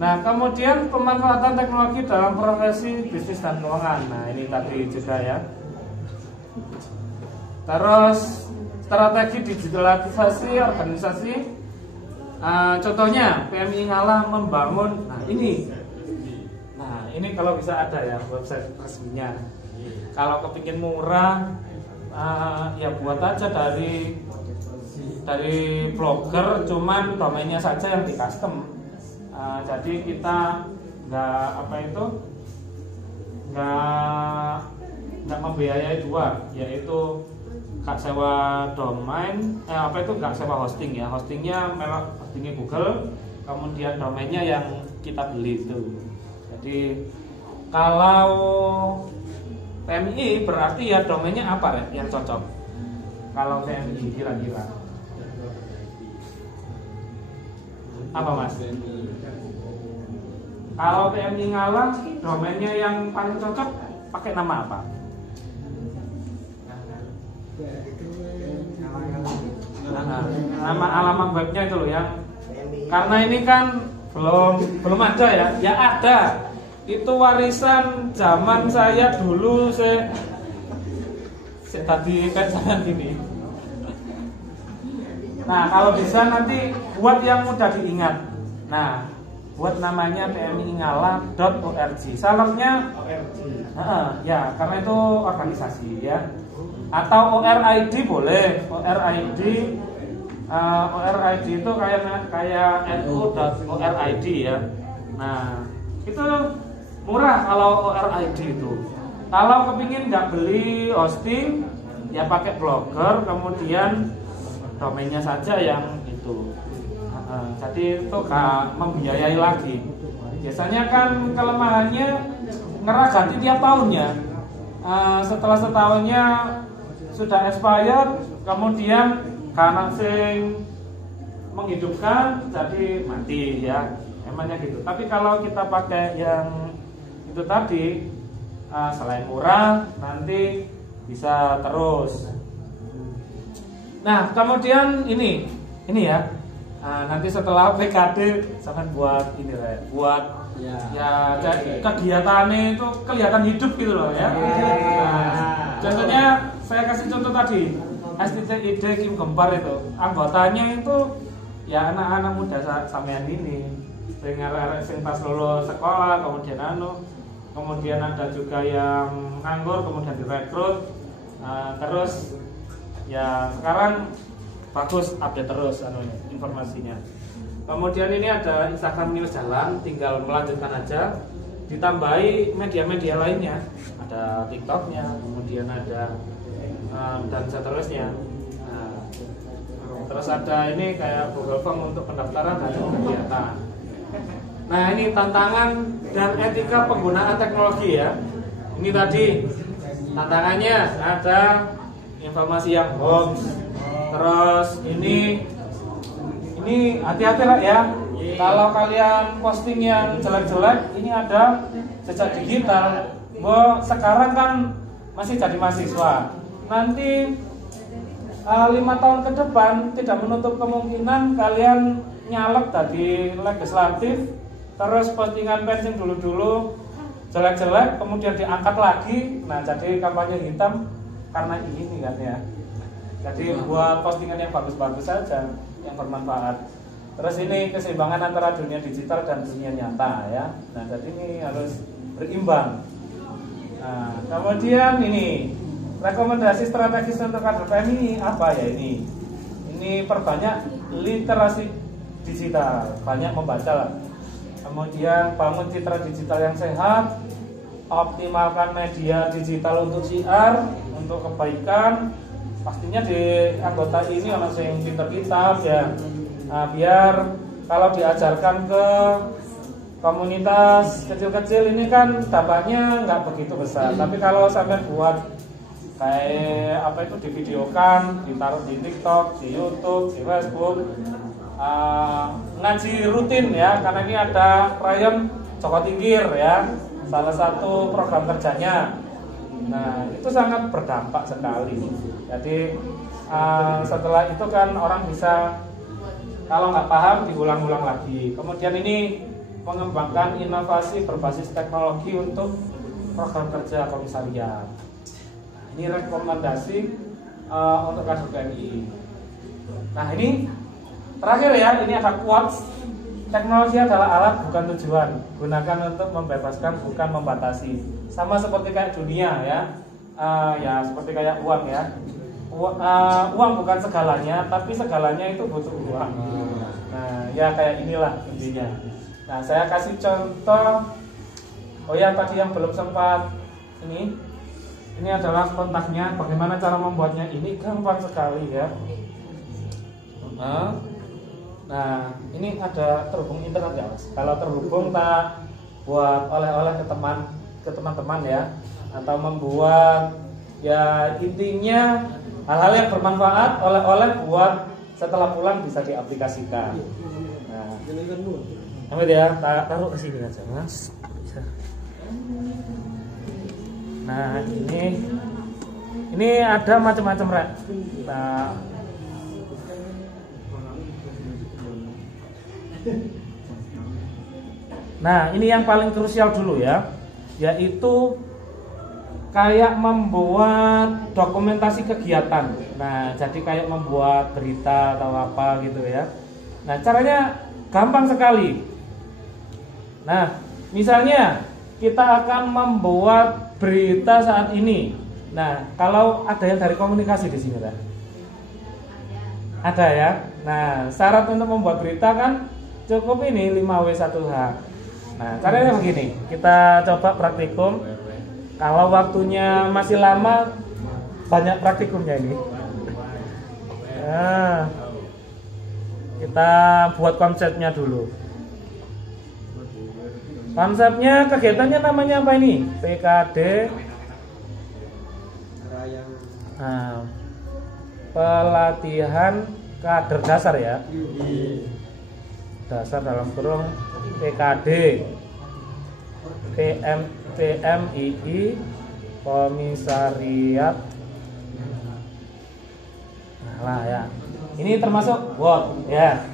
Nah, kemudian pemanfaatan teknologi dalam profesi bisnis dan keuangan. Nah, ini tadi juga ya. Terus strategi digitalisasi organisasi. Contohnya PMI Ngalah membangun. Nah, ini kalau bisa ada ya website resminya. Kalau kepingin murah, ya buat aja dari blogger, cuman domainnya saja yang di custom. Jadi kita nggak membiayai dua, yaitu nggak sewa domain, nggak sewa hosting ya. Hostingnya Google, kemudian domainnya yang kita beli itu. Jadi kalau PMI berarti ya domainnya apa yang cocok? Kalau PMI kira-kira apa Mas? Kalau PMI Ngalah domainnya yang paling cocok pakai nama apa? Nama alamat webnya itu loh ya. Karena ini kan belum ada ya. Ya ada. Itu warisan zaman saya dulu. Saya tadi kan sangat gini. Nah, kalau bisa nanti buat yang mudah diingat. Nah, buat namanya pmingala.org. Salamnya ya, karena itu organisasi ya. Atau ORID boleh. ORID itu kayak nu.orid ya. Nah, itu murah kalau ORID itu. Kalau kepingin nggak beli hosting, ya pakai blogger, kemudian domainnya saja yang itu. Jadi itu nggak membiayai lagi. Biasanya kan kelemahannya ganti tiap tahunnya. Setelah setahunnya sudah expired, kemudian karena sing menghidupkan jadi mati ya, emangnya gitu. Tapi kalau kita pakai yang itu tadi, selain murah nanti bisa terus. Nah, kemudian ini ya, nanti setelah PKD sampai buat ini buat ya kegiatannya itu kelihatan hidup gitu loh ya. Contohnya saya kasih contoh tadi, STTID Kim Gempar itu anggotanya itu ya anak-anak muda sampean ini, sing pas lulus sekolah, kemudian ada juga yang nganggur kemudian direkrut. Terus ya sekarang bagus, update terus informasinya. Kemudian ini ada Instagram News jalan, tinggal melanjutkan aja. Ditambahi media-media lainnya, ada TikToknya, kemudian ada dan seterusnya. Terus ada ini kayak Google Form untuk pendaftaran dan kegiatan. Nah, ini tantangan dan etika penggunaan teknologi ya. Ini tadi tantangannya ada informasi yang hoax. Terus ini hati-hati lah ya. Kalau kalian posting yang jelek-jelek, ini ada jejak digital. Sekarang kan masih jadi mahasiswa. Nanti 5 tahun ke depan tidak menutup kemungkinan kalian nyalek dari legislatif, terus postingan penting dulu-dulu jelek-jelek, kemudian diangkat lagi. Nah, jadi kampanye hitam karena ini kan ya. Jadi buat postingan yang bagus-bagus saja, yang bermanfaat. Terus ini keseimbangan antara dunia digital dan dunia nyata ya. Nah, jadi ini harus berimbang. Nah, kemudian ini rekomendasi strategis untuk kader PMI apa ya ini? Ini perbanyak literasi digital, banyak membaca lah. Kemudian bangun citra digital yang sehat, optimalkan media digital untuk siar, untuk kebaikan. Pastinya di anggota ini orang yang pinter kitab ya. Nah, biar kalau diajarkan ke komunitas kecil-kecil ini kan dampaknya nggak begitu besar. Tapi kalau sampai buat kayak apa itu divideokan, ditaruh di TikTok, di YouTube, di Facebook, ngaji rutin ya, karena ini ada Ryan Joko Tingkir ya, salah satu program kerjanya. Nah, itu sangat berdampak sekali. Jadi setelah itu kan orang bisa, kalau nggak paham diulang-ulang lagi. Kemudian ini mengembangkan inovasi berbasis teknologi untuk program kerja komisariat. Ini rekomendasi untuk kader PMI. Nah, ini terakhir ya, ini ada quotes. Teknologi adalah alat bukan tujuan. Gunakan untuk membebaskan bukan membatasi. Sama seperti kayak dunia ya. Ya seperti kayak uang ya. Uang bukan segalanya, tapi segalanya itu butuh uang. Nah, ya kayak inilah intinya. Nah, saya kasih contoh. Oh ya, tadi yang belum sempat ini adalah kontaknya. Bagaimana cara membuatnya? Ini gampang sekali ya. Nah, ini ada terhubung internet ya, Mas. Kalau terhubung tak buat oleh-oleh ke teman-teman ya, atau membuat ya intinya hal-hal yang bermanfaat, oleh-oleh buat setelah pulang bisa diaplikasikan. Nah, amin ya, taruh ke sini aja, Mas. Nah, ini ada macam-macam rek. Nah, ini yang paling krusial dulu ya, yaitu kayak membuat dokumentasi kegiatan. Nah, jadi kayak membuat berita atau apa gitu ya. Nah, caranya gampang sekali. Nah, misalnya kita akan membuat berita saat ini. Nah, kalau ada yang dari komunikasi di sini kan? Ada ya. Nah, syarat untuk membuat berita kan cukup ini 5W1H. Nah, caranya begini. Kita coba praktikum. Kalau waktunya masih lama, banyak praktikumnya ini. Nah, kita buat konsepnya dulu. Konsepnya, kegiatannya namanya apa ini? PKD. Nah, pelatihan kader dasar ya. Dasar dalam kurung PKD, PMII, komisariat. Nah lah ya. Ini termasuk what ya.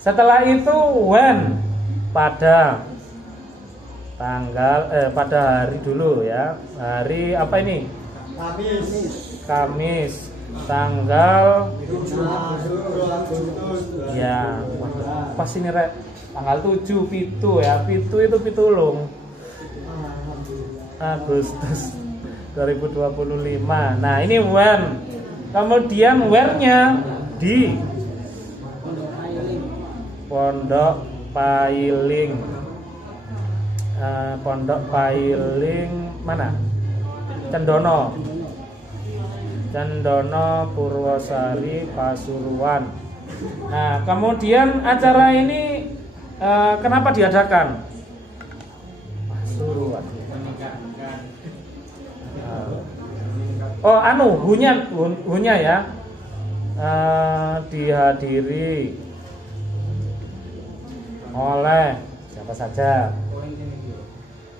Setelah itu when, pada tanggal pada hari dulu ya. Hari apa ini? Kamis. Tanggal ya, pas ini rek, tanggal 7 Pitu ya. Pitu itu pitulung Agustus 2025. Nah, ini when. Kemudian where-nya di Pondok Pailing. Pondok Pailing mana? Cendono Purwosari Pasuruan. Nah, kemudian acara ini kenapa diadakan? Pasuruan. Oh, hunya ya. Dihadiri oleh siapa saja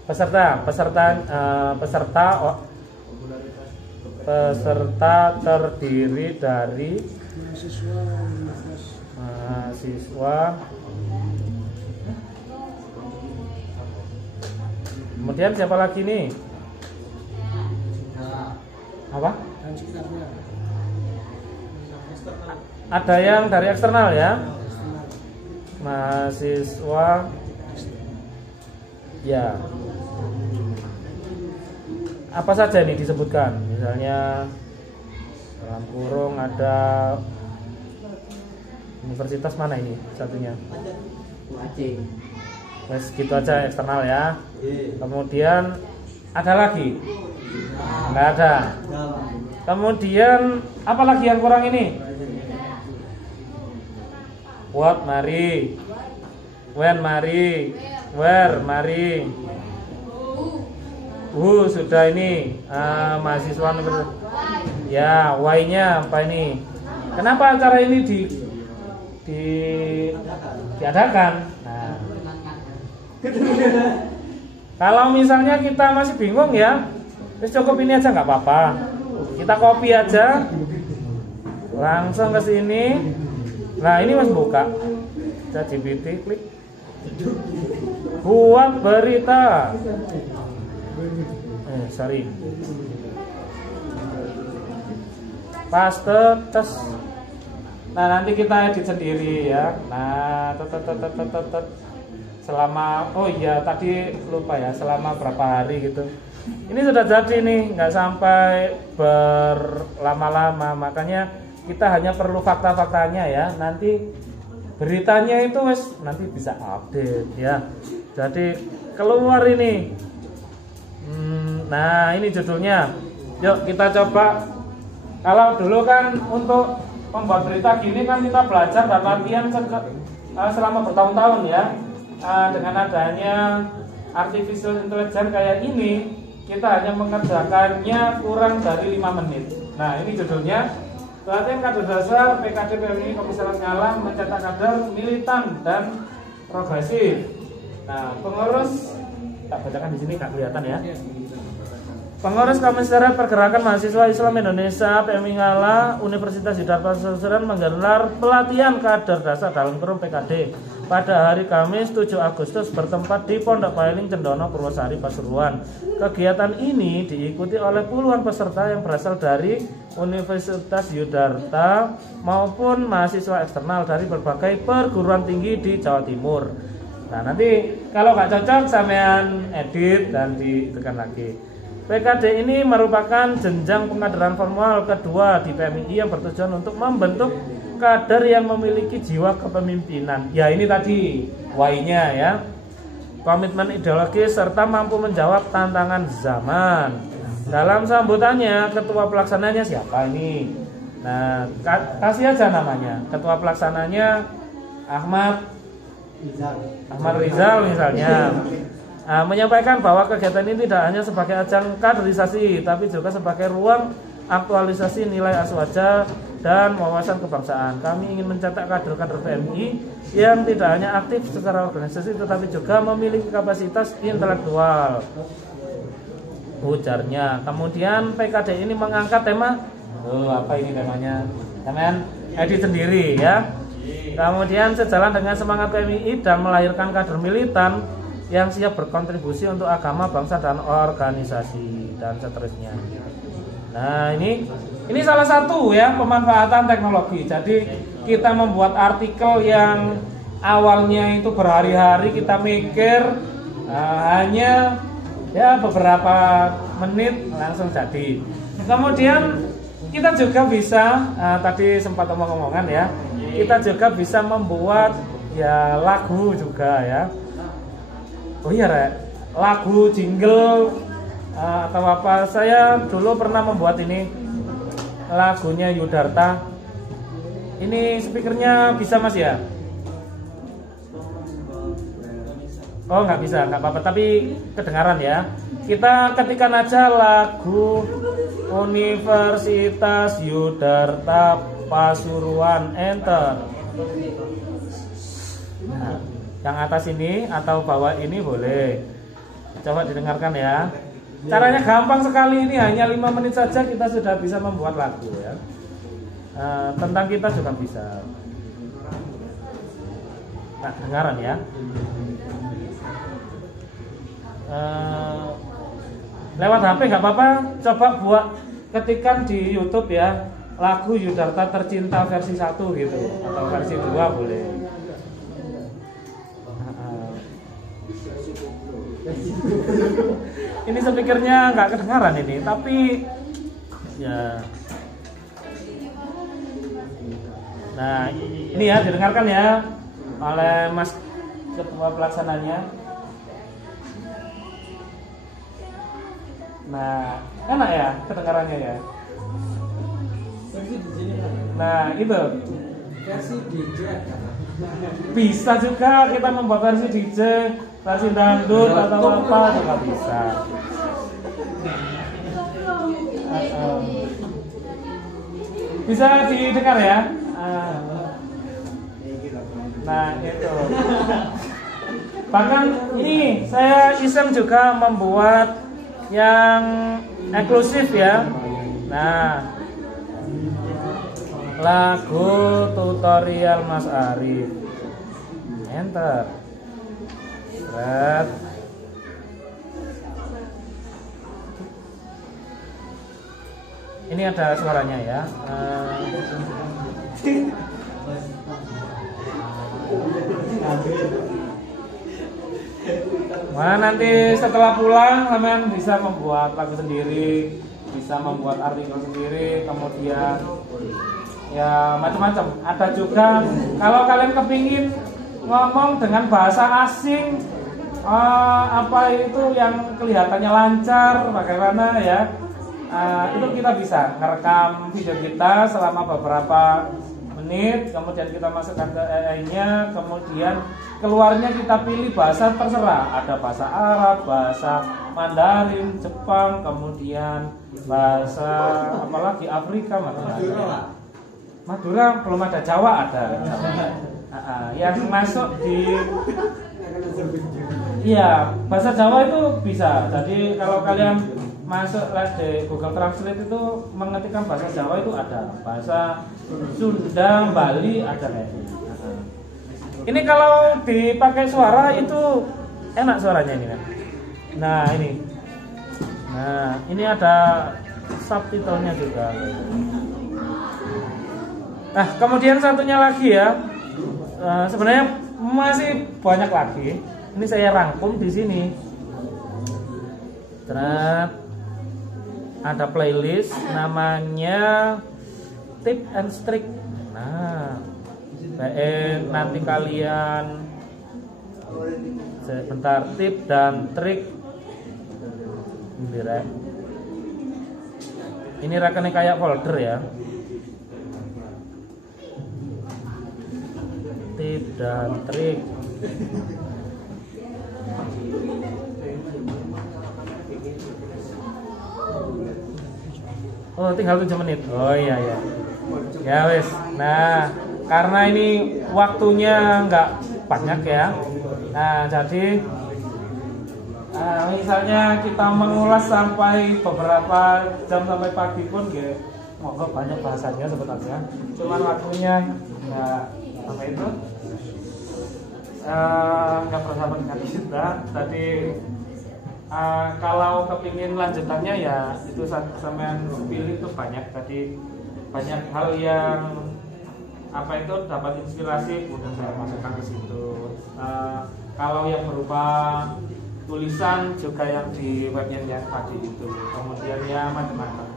peserta terdiri dari mahasiswa. Kemudian siapa lagi nih? Apa? Ada yang dari eksternal ya? Mahasiswa ya. Apa saja ini disebutkan? Misalnya dalam kurung ada universitas mana ini satunya? Wes gitu aja eksternal ya. Kemudian ada lagi? Enggak ada. Kemudian apa lagi yang kurang ini? What mari, when mari, where mari. Sudah ini mahasiswa universitas. Ya, why-nya apa ini? Kenapa acara ini diadakan? Nah, kalau misalnya kita masih bingung ya, cukup ini aja nggak apa-apa. Kita copy aja, langsung ke sini. Nah, ini Mas buka ChatGPT, klik buat berita. Paste tes. Nah, nanti kita edit sendiri ya. Nah, selama tadi lupa ya, selama berapa hari gitu. Ini sudah jadi nih, nggak sampai berlama-lama. Makanya kita hanya perlu fakta-faktanya ya. Nanti beritanya itu nanti bisa update ya. Jadi keluar ini. Nah, ini judulnya. Yuk kita coba. Kalau dulu kan untuk membuat berita gini kan kita belajar dan latihan selama bertahun-tahun ya. Dengan adanya artificial intelligence kayak ini, kita hanya mengerjakannya kurang dari 5 menit. Nah, ini judulnya pelatihan kader dasar PKD PMI Komisaris Nyala mencetak kader militan dan progresif. Nah, pengurus tak bacakan di sini nggak kelihatan ya. Pengurus Komisariat Pergerakan Mahasiswa Islam Indonesia PMI Ngala Universitas Sidarta Pasuruan menggelar pelatihan kader dasar dalam kurung PKD pada hari Kamis 7 Agustus bertempat di Pondok Pailing Cendono Purwosari Pasuruan. Kegiatan ini diikuti oleh puluhan peserta yang berasal dari Universitas Sidarta maupun mahasiswa eksternal dari berbagai perguruan tinggi di Jawa Timur. Nah, nanti kalau nggak cocok sampean edit dan ditekan lagi. PKD ini merupakan jenjang pengkaderan formal kedua di PMI yang bertujuan untuk membentuk kader yang memiliki jiwa kepemimpinan. Ya, ini tadi why-nya ya. Komitmen ideologis serta mampu menjawab tantangan zaman. Dalam sambutannya, ketua pelaksananya siapa ini? Nah, kasih aja namanya. Ketua pelaksananya Ahmad Rizal misalnya. Menyampaikan bahwa kegiatan ini tidak hanya sebagai ajang kaderisasi, tapi juga sebagai ruang aktualisasi nilai aswaja dan wawasan kebangsaan. Kami ingin mencetak kader-kader PMI yang tidak hanya aktif secara organisasi, tetapi juga memiliki kapasitas intelektual, ujarnya. Kemudian PKD ini mengangkat tema, apa ini temanya? Teman edit sendiri ya. Kemudian sejalan dengan semangat PMI dan melahirkan kader militan yang siap berkontribusi untuk agama, bangsa, dan organisasi, dan seterusnya. Nah, ini salah satu ya pemanfaatan teknologi. Jadi kita membuat artikel yang awalnya itu berhari-hari kita mikir, hanya ya beberapa menit langsung jadi. Kemudian kita juga bisa, tadi sempat omong-omongan ya, kita juga bisa membuat ya lagu juga ya. Oh iya, lagu jingle atau apa. Saya dulu pernah membuat ini lagunya Yudarta. Ini speakernya bisa Mas ya? Oh nggak bisa, nggak apa-apa. Tapi kedengaran ya. Kita ketikkan aja lagu Universitas Yudharta Pasuruan, enter. Nah, yang atas ini atau bawah ini boleh. Coba didengarkan ya. Caranya gampang sekali, ini hanya 5 menit saja kita sudah bisa membuat lagu ya. Tentang kita juga bisa. Nah, dengaran ya. Lewat HP nggak apa-apa. Coba buat ketikan di YouTube ya, lagu Yudharta Tercinta versi 1 gitu, atau versi 2 boleh. Ini speakernya nggak kedengaran ini, tapi ya. Nah, ini ya didengarkan ya oleh Mas Ketua Pelaksananya. Nah, enak ya kedengarannya ya. Nah, itu versi DJ bisa juga kita membuat versi DJ, versi dangdut atau apa juga bisa. Bisa didengar ya. Nah, itu. Bahkan ini saya iseng juga membuat yang eksklusif ya. Nah, lagu tutorial Mas Arif, enter. Red. Ini ada suaranya ya. Nah, nanti setelah pulang kalian bisa membuat lagu sendiri, bisa membuat artikel sendiri, kemudian ya macam-macam. Ada juga kalau kalian kepingin ngomong dengan bahasa asing, apa itu yang kelihatannya lancar, bagaimana ya, itu kita bisa ngerekam video kita selama beberapa menit, kemudian kita masukkan ke AI-nya, kemudian keluarnya kita pilih bahasa terserah, ada bahasa Arab, bahasa Mandarin, Jepang, kemudian bahasa apalagi Afrika, macam-macam. Madura belum ada, Jawa ada. Yang masuk di iya bahasa Jawa itu bisa. Jadi kalau kalian masuk di Google Translate itu mengetikkan bahasa Jawa itu ada, bahasa Sunda, Bali ada kayak gitu. Ini kalau dipakai suara itu enak suaranya ini kan. Nah ini ada subtitlenya juga. Nah, kemudian satunya lagi ya. Sebenarnya masih banyak lagi. Ini saya rangkum di sini. Ada playlist namanya Tip and Trick. Nah, nanti kalian sebentar, tip dan trik. Ini rekennya kayak folder ya. Tip dan trik. Oh, tinggal 7 menit. Oh iya ya. Ya wes. Nah, karena ini waktunya nggak banyak ya. Nah, jadi misalnya kita mengulas sampai beberapa jam sampai pagi pun ya, moga banyak bahasanya sebetulnya. Cuman waktunya nggak sampai itu. Nggak bersama dengan kita. Tadi kalau kepingin lanjutannya ya itu sampean pilih itu banyak. Tadi banyak hal yang apa itu dapat inspirasi, udah saya masukkan ke situ. Kalau yang berupa tulisan juga yang di webnya yang tadi itu, kemudian ya macam-macam.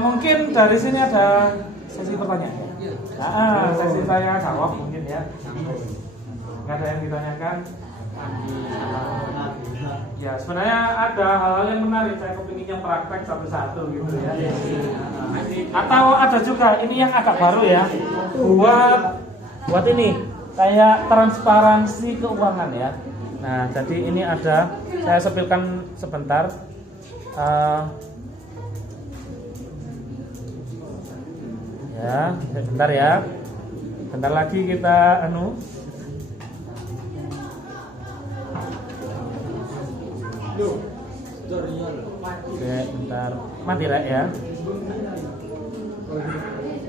Mungkin dari sini ada sesi pertanyaan. Sesi saya jawab mungkin ya. Nggak ada yang ditanyakan. Ya sebenarnya ada hal-hal yang menarik, saya kepinginnya praktek satu-satu gitu ya. Atau ada juga ini yang agak baru ya, buat ini kayak transparansi keuangan ya. Nah jadi ini ada, saya sepilkan sebentar. Ya, bentar ya. Bentar lagi kita Oke, bentar. Mati Rek ya.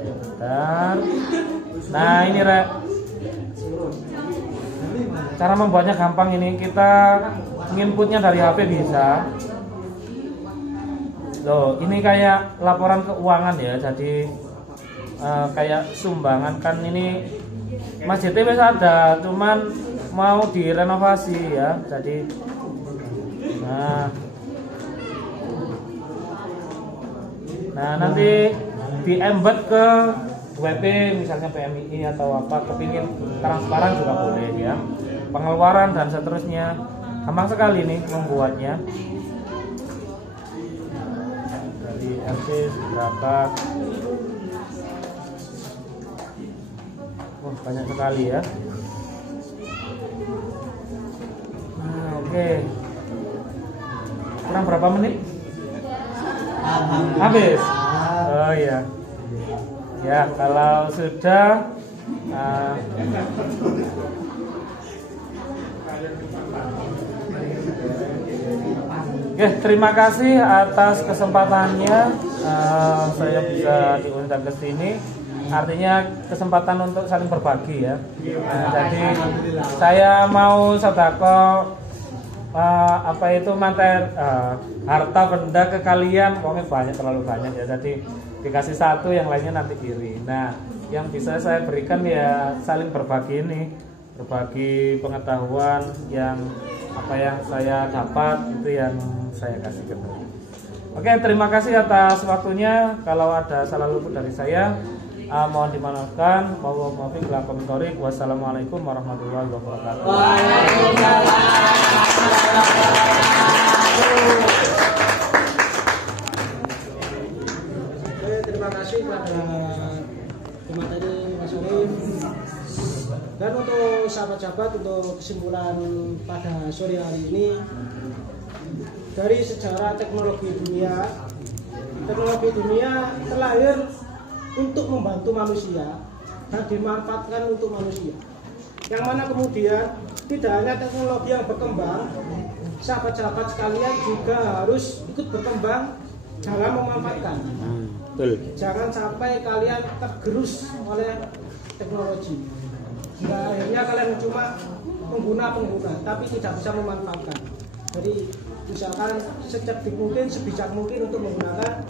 Bentar. Nah, ini Rek. Cara membuatnya gampang ini. Kita nginputnya dari HP bisa. Loh, ini kayak laporan keuangan ya. Jadi kayak sumbangan kan ini masjidnya wis ada, cuman mau direnovasi ya. Jadi Nah nanti di embed ke WP misalnya PMI atau apa, kepingin transparan juga boleh ya. Pengeluaran dan seterusnya, gampang sekali nih membuatnya. Dari RC berapa? Wah, banyak sekali ya. Nah, oke. Kurang berapa menit? Habis. Oh iya. Ya, kalau sudah oke, terima kasih atas kesempatannya. Saya bisa diundang ke sini. Artinya kesempatan untuk saling berbagi ya. Jadi saya mau sedekah harta benda ke kalian, pokoknya banyak, terlalu banyak ya. Jadi dikasih satu, yang lainnya nanti iri. Nah, yang bisa saya berikan ya saling berbagi ini, berbagi pengetahuan yang apa yang saya dapat itu yang saya kasih ke kalian. Oke, terima kasih atas waktunya. Kalau ada salah luput dari saya, mohon dimaafkan. Wassalamualaikum warahmatullahi wabarakatuh. Terima kasih pada pemateri Mas Ulim. Dan untuk sahabat-sahabat, untuk kesimpulan pada sore hari ini, dari sejarah teknologi dunia terlahir untuk membantu manusia dan dimanfaatkan untuk manusia. Yang mana kemudian tidak hanya teknologi yang berkembang, sahabat-sahabat sekalian juga harus ikut berkembang dalam memanfaatkan. Jangan sampai kalian tergerus oleh teknologi. Hingga akhirnya kalian cuma pengguna, tapi tidak bisa memanfaatkan. Jadi usahakan sejak mungkin, sebijak mungkin untuk menggunakan